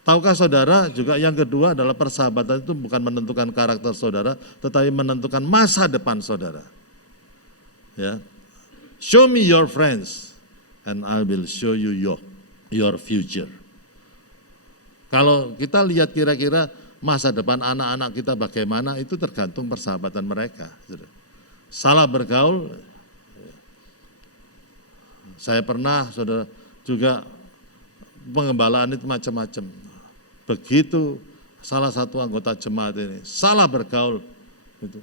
Tahukah saudara juga yang kedua adalah persahabatan itu bukan menentukan karakter saudara, tetapi menentukan masa depan saudara. Ya. Show me your friends and I will show you your future. Kalau kita lihat kira-kira masa depan anak-anak kita bagaimana, itu tergantung persahabatan mereka. Salah bergaul, saya pernah saudara juga pengembalaan itu macam-macam. Begitu salah satu anggota jemaat ini salah bergaul, itu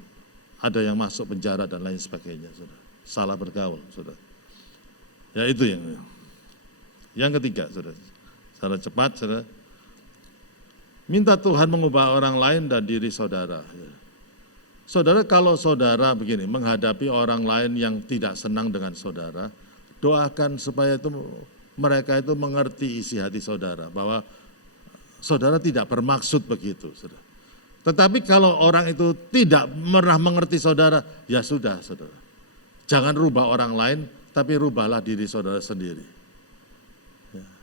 ada yang masuk penjara dan lain sebagainya. Saudara. Salah bergaul, saudara. Ya itu yang ketiga, saudara. Secara cepat, saudara. Minta Tuhan mengubah orang lain dan diri saudara. Saudara, kalau saudara begini, menghadapi orang lain yang tidak senang dengan saudara, doakan supaya itu mereka itu mengerti isi hati saudara, bahwa saudara tidak bermaksud begitu. Saudara. Tetapi kalau orang itu tidak pernah mengerti saudara, ya sudah, saudara. Jangan rubah orang lain, tapi rubahlah diri saudara sendiri.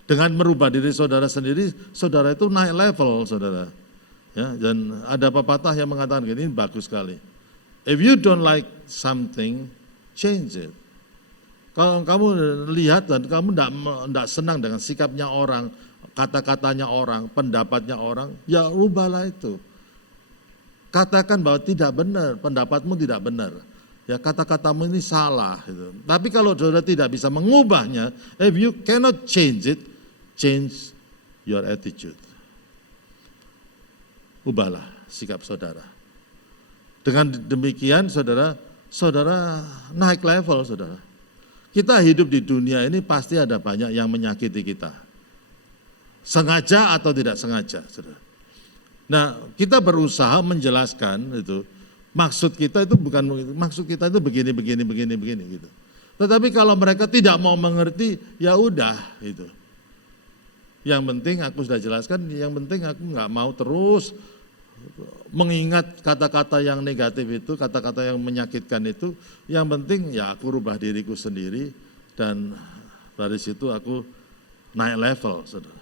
Dengan merubah diri saudara sendiri, saudara itu naik level, saudara. Ya, dan ada pepatah yang mengatakan gini, bagus sekali. If you don't like something, change it. Kalau kamu lihat dan kamu tidak senang dengan sikapnya orang, kata-katanya orang, pendapatnya orang, ya rubahlah itu. Katakan bahwa tidak benar, pendapatmu tidak benar. Ya kata-katamu ini salah. Gitu. Tapi kalau saudara tidak bisa mengubahnya, if you cannot change it, change your attitude. Ubahlah sikap saudara. Dengan demikian saudara naik level, saudara. Kita hidup di dunia ini pasti ada banyak yang menyakiti kita. Sengaja atau tidak sengaja, saudara. Nah, kita berusaha menjelaskan itu, maksud kita itu begini gitu. Tetapi kalau mereka tidak mau mengerti, ya udah gitu. Yang penting aku sudah jelaskan, yang penting aku nggak mau terus mengingat kata-kata yang negatif itu, kata-kata yang menyakitkan itu. Yang penting ya aku rubah diriku sendiri dan dari situ aku naik level, saudara.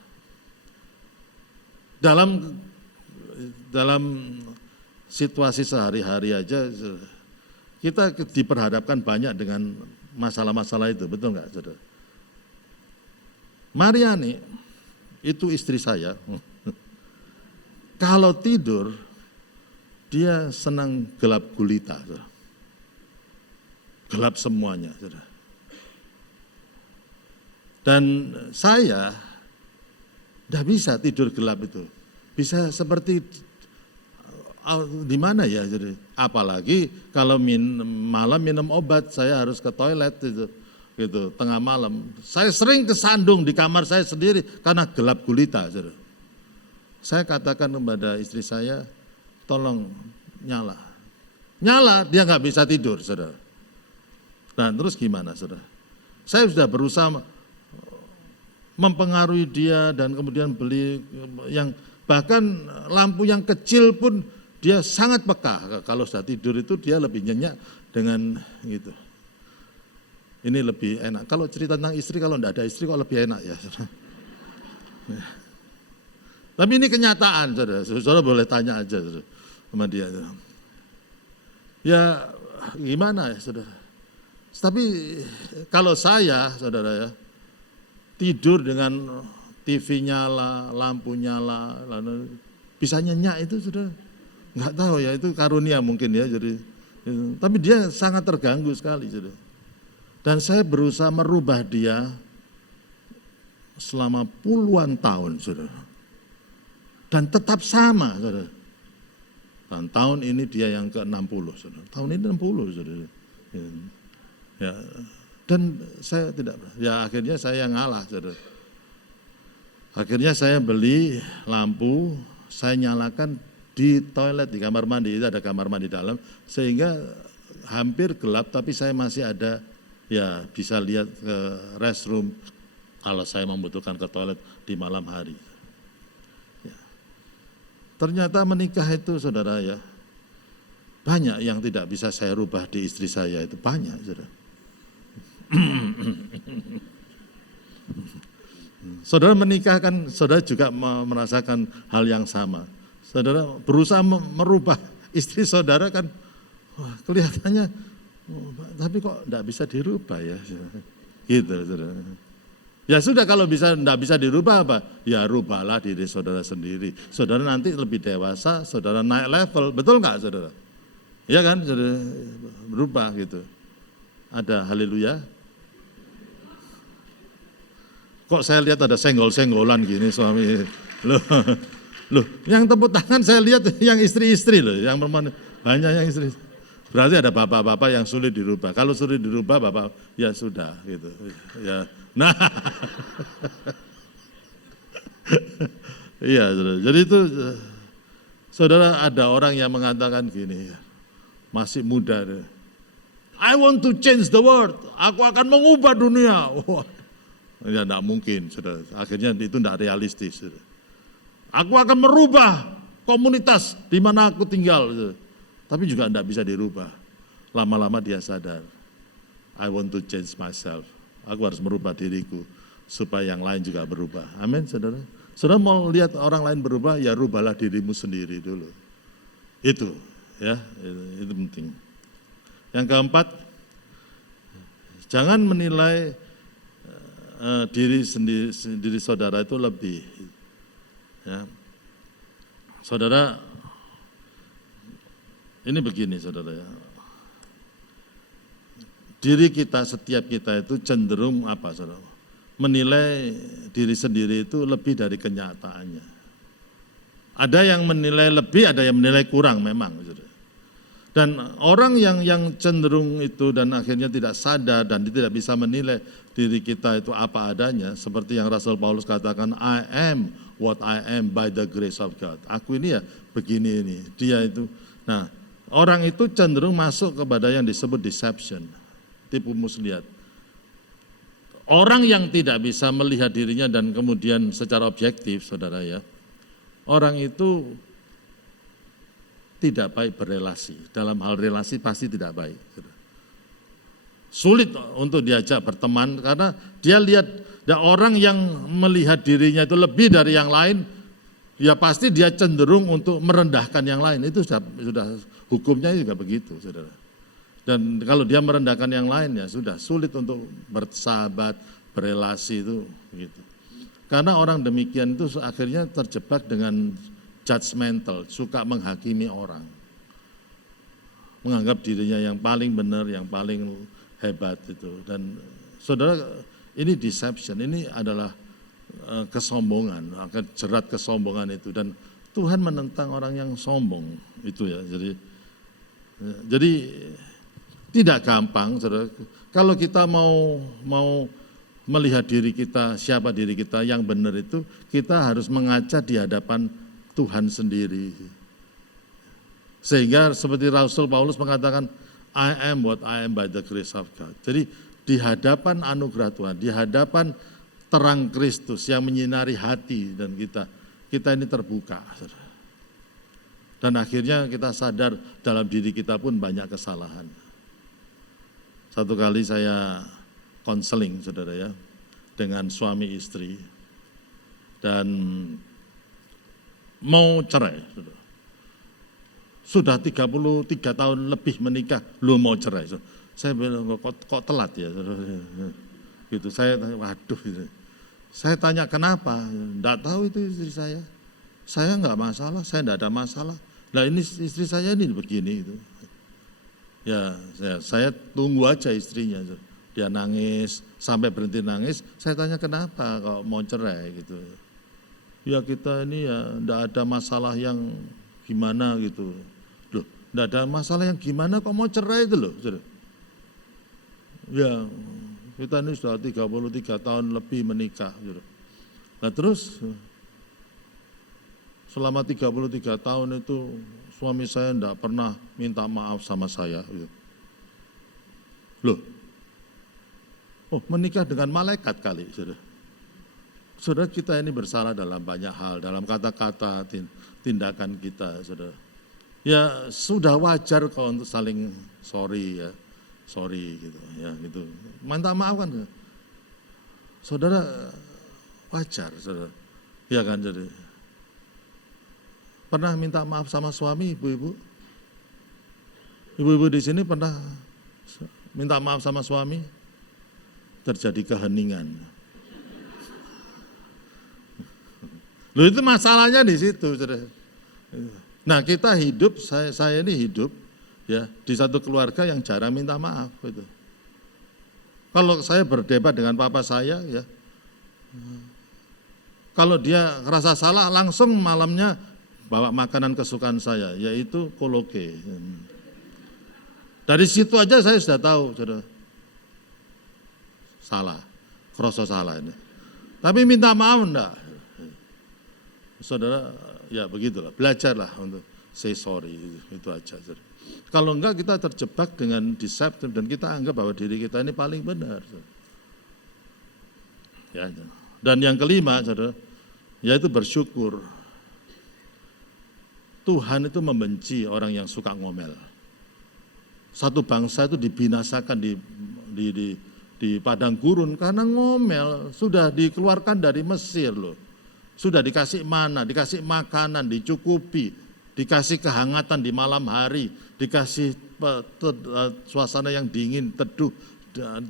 Dalam situasi sehari-hari aja kita diperhadapkan banyak dengan masalah-masalah itu, betul nggak, saudara? Mariani itu istri saya, kalau tidur dia senang gelap gulita, saudara. Gelap semuanya, saudara. Dan saya tidak bisa tidur gelap itu, bisa seperti di mana ya, jadi apalagi kalau malam minum obat, saya harus ke toilet itu. gitu, tengah malam. Saya sering kesandung di kamar saya sendiri karena gelap gulita. Saudara. Saya katakan kepada istri saya, tolong nyala. Nyala, dia nggak bisa tidur, saudara. Nah terus gimana, saudara? Saya sudah berusaha mempengaruhi dia dan kemudian beli yang bahkan lampu yang kecil pun dia sangat peka. Kalau sudah tidur itu dia lebih nyenyak dengan gitu. Ini lebih enak. Kalau cerita tentang istri, kalau tidak ada istri kok lebih enak ya. Tapi ini kenyataan, saudara. Saudara boleh tanya aja saudara, sama dia. Ya gimana ya, saudara. Tapi kalau saya, saudara ya, tidur dengan TV nyala, lampu nyala, lalu bisa nyenyak itu saudara. Nggak tahu ya, itu karunia mungkin ya. Jadi, tapi dia sangat terganggu sekali, saudara. Dan saya berusaha merubah dia selama puluhan tahun, saudara. Dan tetap sama, saudara. Dan tahun ini dia yang ke-60, saudara. Tahun ini 60, saudara. Ya. Dan saya tidak, ya akhirnya saya yang ngalah, saudara. Akhirnya saya beli lampu, saya nyalakan di toilet, di kamar mandi, itu ada kamar mandi dalam, sehingga hampir gelap, tapi saya masih ada, ya bisa lihat ke restroom kalau saya membutuhkan ke toilet di malam hari. Ya. Ternyata menikah itu saudara ya, banyak yang tidak bisa saya rubah di istri saya, itu banyak saudara. Saudara menikah kan saudara juga merasakan hal yang sama. Saudara berusaha merubah istri saudara kan, wah, kelihatannya tapi kok enggak bisa dirubah ya, gitu saudara. Ya sudah kalau enggak bisa dirubah apa? Ya rubahlah diri saudara sendiri. Saudara nanti lebih dewasa, saudara naik level, betul enggak saudara? Ya kan, saudara berubah gitu. Ada haleluya. Kok saya lihat ada senggol-senggolan gini suami. Loh, yang tepuk tangan saya lihat yang istri-istri loh, yang perempuan banyak yang istri. Berarti ada bapak-bapak yang sulit dirubah. Kalau sulit dirubah bapak, ya sudah gitu. Ya, nah, iya. Jadi itu, saudara ada orang yang mengatakan gini, masih muda, I want to change the world. Aku akan mengubah dunia. Wah, ya tidak mungkin, saudara. Akhirnya itu tidak realistis. Saudara. Aku akan merubah komunitas di mana aku tinggal. Saudara. Tapi juga tidak bisa dirubah. Lama-lama dia sadar, I want to change myself. Aku harus merubah diriku supaya yang lain juga berubah. Amin, saudara. Saudara mau lihat orang lain berubah, ya rubahlah dirimu sendiri dulu. Itu, ya, itu penting. Yang keempat, jangan menilai diri saudara itu lebih. Ya. Saudara, ini begini saudara ya. Diri kita, setiap kita itu cenderung apa saudara? Menilai diri sendiri itu lebih dari kenyataannya. Ada yang menilai lebih, ada yang menilai kurang memang saudara. Dan orang yang cenderung itu dan akhirnya tidak sadar dan tidak bisa menilai diri kita itu apa adanya. Seperti yang Rasul Paulus katakan, I am what I am by the grace of God. Aku ini ya begini ini, dia itu. Nah, orang itu cenderung masuk kepada yang disebut deception, tipu muslihat. Orang yang tidak bisa melihat dirinya dan kemudian secara objektif, saudara ya, orang itu tidak baik berelasi. Dalam hal relasi pasti tidak baik. Sulit untuk diajak berteman karena dia lihat orang yang melihat dirinya itu lebih dari yang lain, ya pasti dia cenderung untuk merendahkan yang lain. Itu sudah hukumnya juga begitu, saudara. Dan kalau dia merendahkan yang lain ya sudah sulit untuk bersahabat, berelasi itu begitu. Karena orang demikian itu akhirnya terjebak dengan judgmental, suka menghakimi orang. Menganggap dirinya yang paling benar, yang paling hebat itu. Dan saudara, ini deception, ini adalah kesombongan, akan jerat kesombongan itu. Dan Tuhan menentang orang yang sombong itu ya. Jadi Tidak gampang, saudara. Kalau kita mau melihat diri kita, siapa diri kita yang benar itu, kita harus mengaca di hadapan Tuhan sendiri. Sehingga seperti Rasul Paulus mengatakan, I am what I am by the grace of God. Jadi di hadapan anugerah Tuhan, di hadapan terang Kristus yang menyinari hati dan kita ini terbuka. Saudara. Dan akhirnya kita sadar dalam diri kita pun banyak kesalahan. Satu kali saya konseling, saudara ya, dengan suami istri dan mau cerai. Saudara. Sudah 33 tahun lebih menikah, lu mau cerai. Saudara. Saya bilang kok telat ya, saudara. Gitu. Saya waduh. Gitu. Saya tanya kenapa? Enggak tahu itu istri saya. Saya enggak masalah, saya enggak ada masalah. Nah ini istri saya ini begini itu. Ya saya tunggu aja istrinya. Dia nangis, sampai berhenti nangis, saya tanya kenapa kalau mau cerai gitu. Ya kita ini ya enggak ada masalah yang gimana gitu. Loh, enggak ada masalah yang gimana kok mau cerai itu loh. Ya kita ini sudah 33 tahun lebih menikah. Gitu. Nah terus selama 33 tahun itu suami saya enggak pernah minta maaf sama saya. Gitu. Loh, menikah dengan malaikat kali, saudara. Saudara kita ini bersalah dalam banyak hal, dalam kata-kata, tindakan kita, saudara. Ya sudah wajar kalau untuk saling sorry ya, sorry gitu, ya gitu. Minta maaf kan, saudara wajar, saudara. Ya kan jadi. Pernah minta maaf sama suami, ibu-ibu? Ibu-ibu di sini pernah minta maaf sama suami? Terjadi keheningan. Loh itu masalahnya di situ. Nah kita hidup, saya ini hidup ya di satu keluarga yang jarang minta maaf. Gitu. Kalau saya berdebat dengan papa saya ya, kalau dia rasa salah langsung malamnya bawa makanan kesukaan saya, yaitu koloke. Dari situ aja saya sudah tahu, saudara. Salah, kroso salah ini. Tapi minta maaf enggak. Saudara, ya begitulah, belajarlah untuk say sorry, itu aja. Saudara. Kalau enggak kita terjebak dengan deceptive dan kita anggap bahwa diri kita ini paling benar. Saudara. Ya, dan yang kelima, saudara, yaitu bersyukur. Tuhan itu membenci orang yang suka ngomel. Satu bangsa itu dibinasakan di padang gurun karena ngomel. Sudah dikeluarkan dari Mesir loh. Sudah dikasih mana, dikasih makanan, dicukupi, dikasih kehangatan di malam hari, dikasih suasana yang dingin, teduh,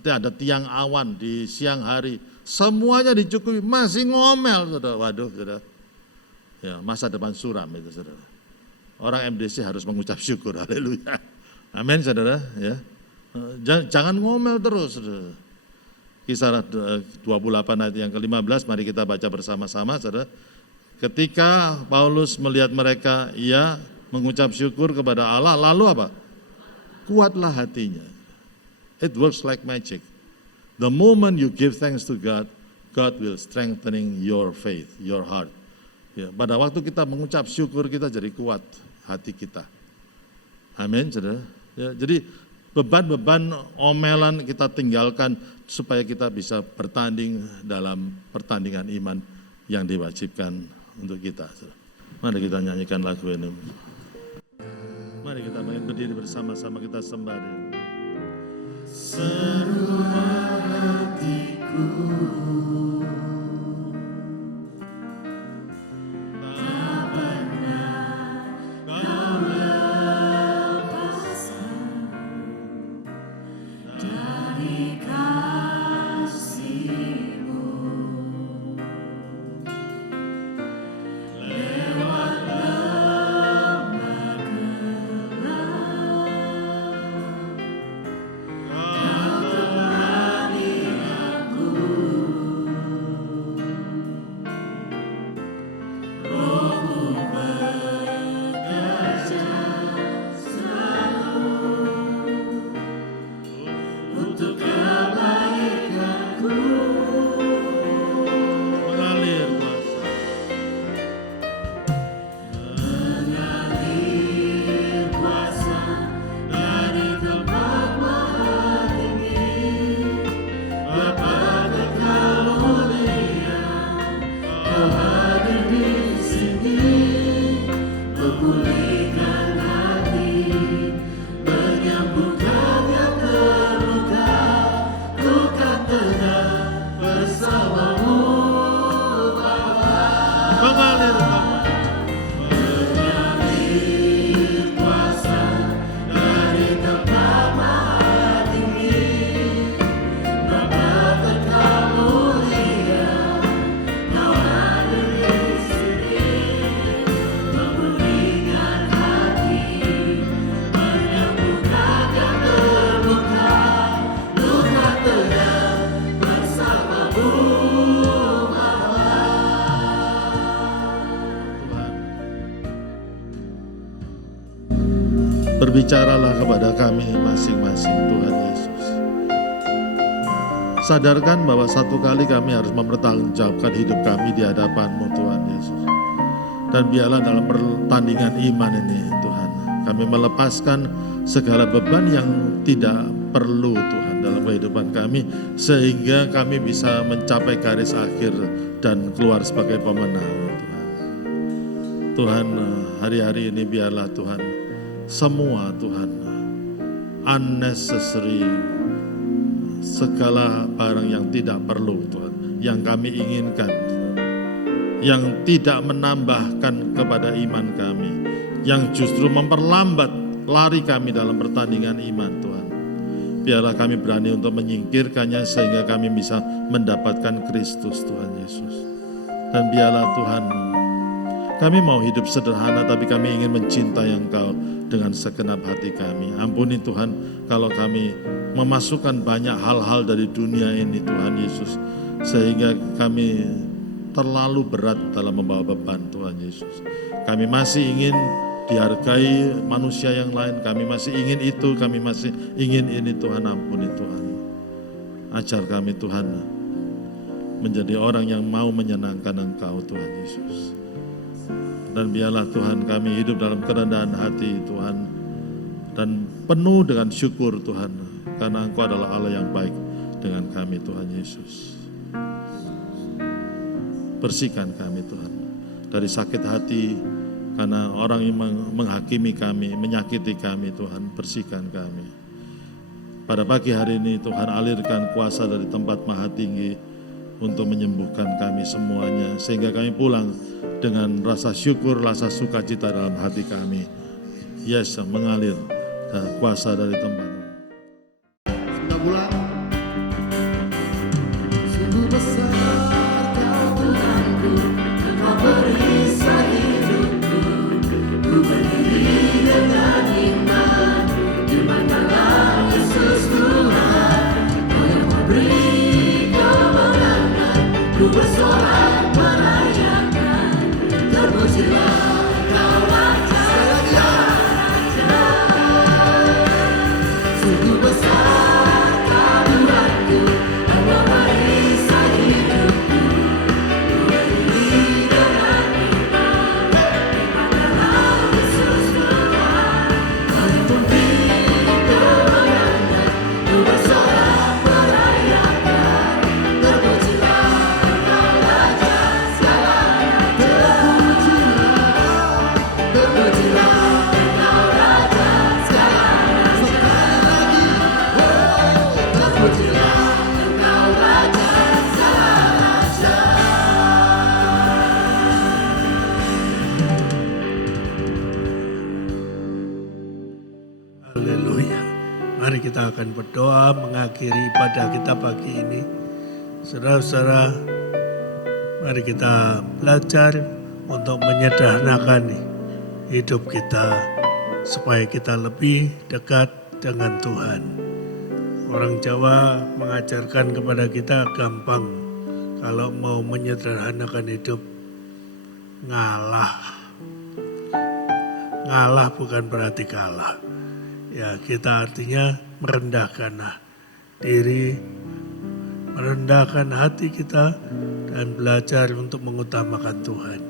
ada tiang awan di siang hari. Semuanya dicukupi, masih ngomel, saudara. Waduh, saudara. Ya, masa depan suram itu, saudara. Orang MDC harus mengucap syukur, haleluya. Amin, saudara. Ya. Jangan ngomel terus, saudara. Kisah 28 ayat yang ke-15, mari kita baca bersama-sama, saudara. Ketika Paulus melihat mereka, ia mengucap syukur kepada Allah, lalu apa? Kuatlah hatinya. It works like magic. The moment you give thanks to God, God will strengthening your faith, your heart. Ya, pada waktu kita mengucap syukur, kita jadi kuat hati kita. Amin, saudara. Ya, jadi beban-beban omelan kita tinggalkan supaya kita bisa bertanding dalam pertandingan iman yang diwajibkan untuk kita. Mari kita nyanyikan lagu ini. Mari kita berdiri bersama-sama, kita sembah dia. Seruan hatiku Kau temani aku Berbicaralah kepada kami masing-masing Tuhan Yesus. Sadarkan bahwa satu kali kami harus mempertanggungjawabkan hidup kami di hadapan-Mu Tuhan Yesus. Dan biarlah dalam pertandingan iman ini Tuhan, kami melepaskan segala beban yang tidak perlu Tuhan dalam kehidupan kami, sehingga kami bisa mencapai garis akhir dan keluar sebagai pemenang Tuhan. Tuhan, hari-hari ini biarlah Tuhan, semua Tuhan, unnecessary, segala barang yang tidak perlu Tuhan, yang kami inginkan, yang tidak menambahkan kepada iman kami, yang justru memperlambat lari kami dalam pertandingan iman Tuhan. Biarlah kami berani untuk menyingkirkannya sehingga kami bisa mendapatkan Kristus Tuhan Yesus. Dan biarlah Tuhan, kami mau hidup sederhana tapi kami ingin mencintai Engkau dengan segenap hati kami. Ampuni Tuhan kalau kami memasukkan banyak hal-hal dari dunia ini Tuhan Yesus, sehingga kami terlalu berat dalam membawa beban Tuhan Yesus. Kami masih ingin dihargai manusia yang lain, kami masih ingin itu, kami masih ingin ini Tuhan. Ampuni Tuhan. Ajar kami Tuhan menjadi orang yang mau menyenangkan Engkau Tuhan Yesus. Dan biarlah Tuhan kami hidup dalam kerendahan hati Tuhan, dan penuh dengan syukur Tuhan, karena Engkau adalah Allah yang baik dengan kami Tuhan Yesus. Bersihkan kami Tuhan dari sakit hati, karena orang yang menghakimi kami, menyakiti kami Tuhan. Bersihkan kami. Pada pagi hari ini Tuhan, alirkan kuasa dari tempat maha tinggi untuk menyembuhkan kami semuanya, sehingga kami pulang dengan rasa syukur, rasa sukacita dalam hati kami. Yes, mengalir kuasa dari tempat. Sudah pulang. Sungguh besar Kau Tuhanku, Engkau perisai hidupku. Ku berdiri dengan iman, iman dalam Yesus Tuhan. Kau yang memberi kemenangan, ku bersorak merayakan. Terpujilah Kau Raja, Raja. Sungguh besar Kau Tuhanku, Engkau perisai hidupku. Ku berdiri dengan iman, iman dalam Yesus Tuhan. Kau yang memberi kemenangan, ku bersorak merayakan. Terpujilah Engkau Raja segala raja. Terpujilah Engkau Raja segala raja. Terpujilah Engkau Raja segala raja. Haleluya. Mari kita akan berdoa mengakhiri ibadah kita pagi ini. Saudara-saudara, mari kita belajar untuk menyederhanakan hidup kita supaya kita lebih dekat dengan Tuhan. Orang Jawa mengajarkan kepada kita gampang kalau mau menyederhanakan hidup. Ngalah. Ngalah bukan berarti kalah. Ya, kita artinya merendahkan diri, merendahkan hati kita, dan belajar untuk mengutamakan Tuhan.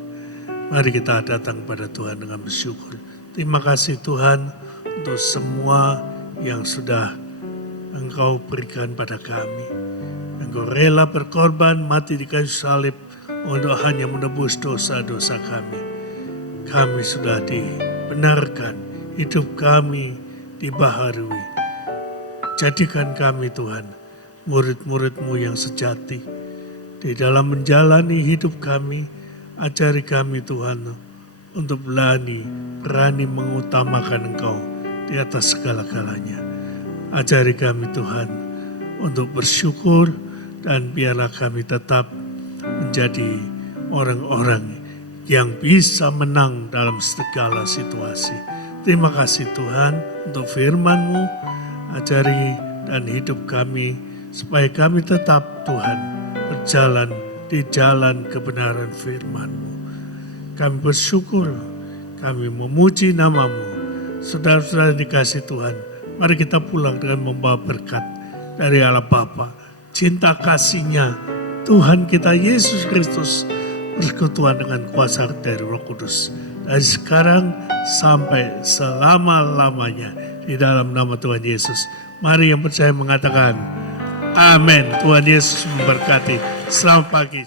Mari kita datang pada Tuhan dengan bersyukur. Terima kasih Tuhan untuk semua yang sudah Engkau berikan pada kami. Engkau rela berkorban mati di kayu salib untuk hanya menebus dosa-dosa kami. Kami sudah dibenarkan, hidup kami dibaharui. Jadikan kami Tuhan, murid-murid-Mu yang sejati. Di dalam menjalani hidup kami, ajari kami Tuhan untuk berani mengutamakan Engkau di atas segala-galanya. Ajari kami Tuhan untuk bersyukur, dan biarlah kami tetap menjadi orang-orang yang bisa menang dalam segala situasi. Terima kasih Tuhan untuk firman-Mu, ajari dan hidup kami supaya kami tetap Tuhan berjalan di jalan kebenaran firman-Mu. Kami bersyukur, kami memuji nama-Mu saudara-saudara dikasih Tuhan, mari kita pulang dengan membawa berkat dari Allah Bapa, cinta kasih-Nya Tuhan kita Yesus Kristus, persekutuan dengan kuasa dari Roh Kudus dari sekarang sampai selama-lamanya di dalam nama Tuhan Yesus. Mari yang percaya mengatakan amin. Tuhan Yesus memberkati. Selamat pagi.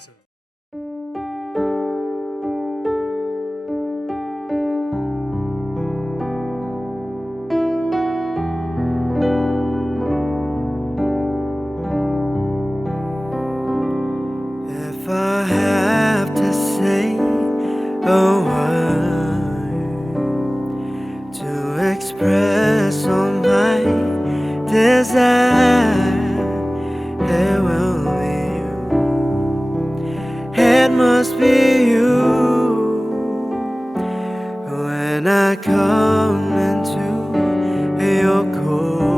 If I have to say a word to express all my desire, it will be you. It must be you. When I come into your court,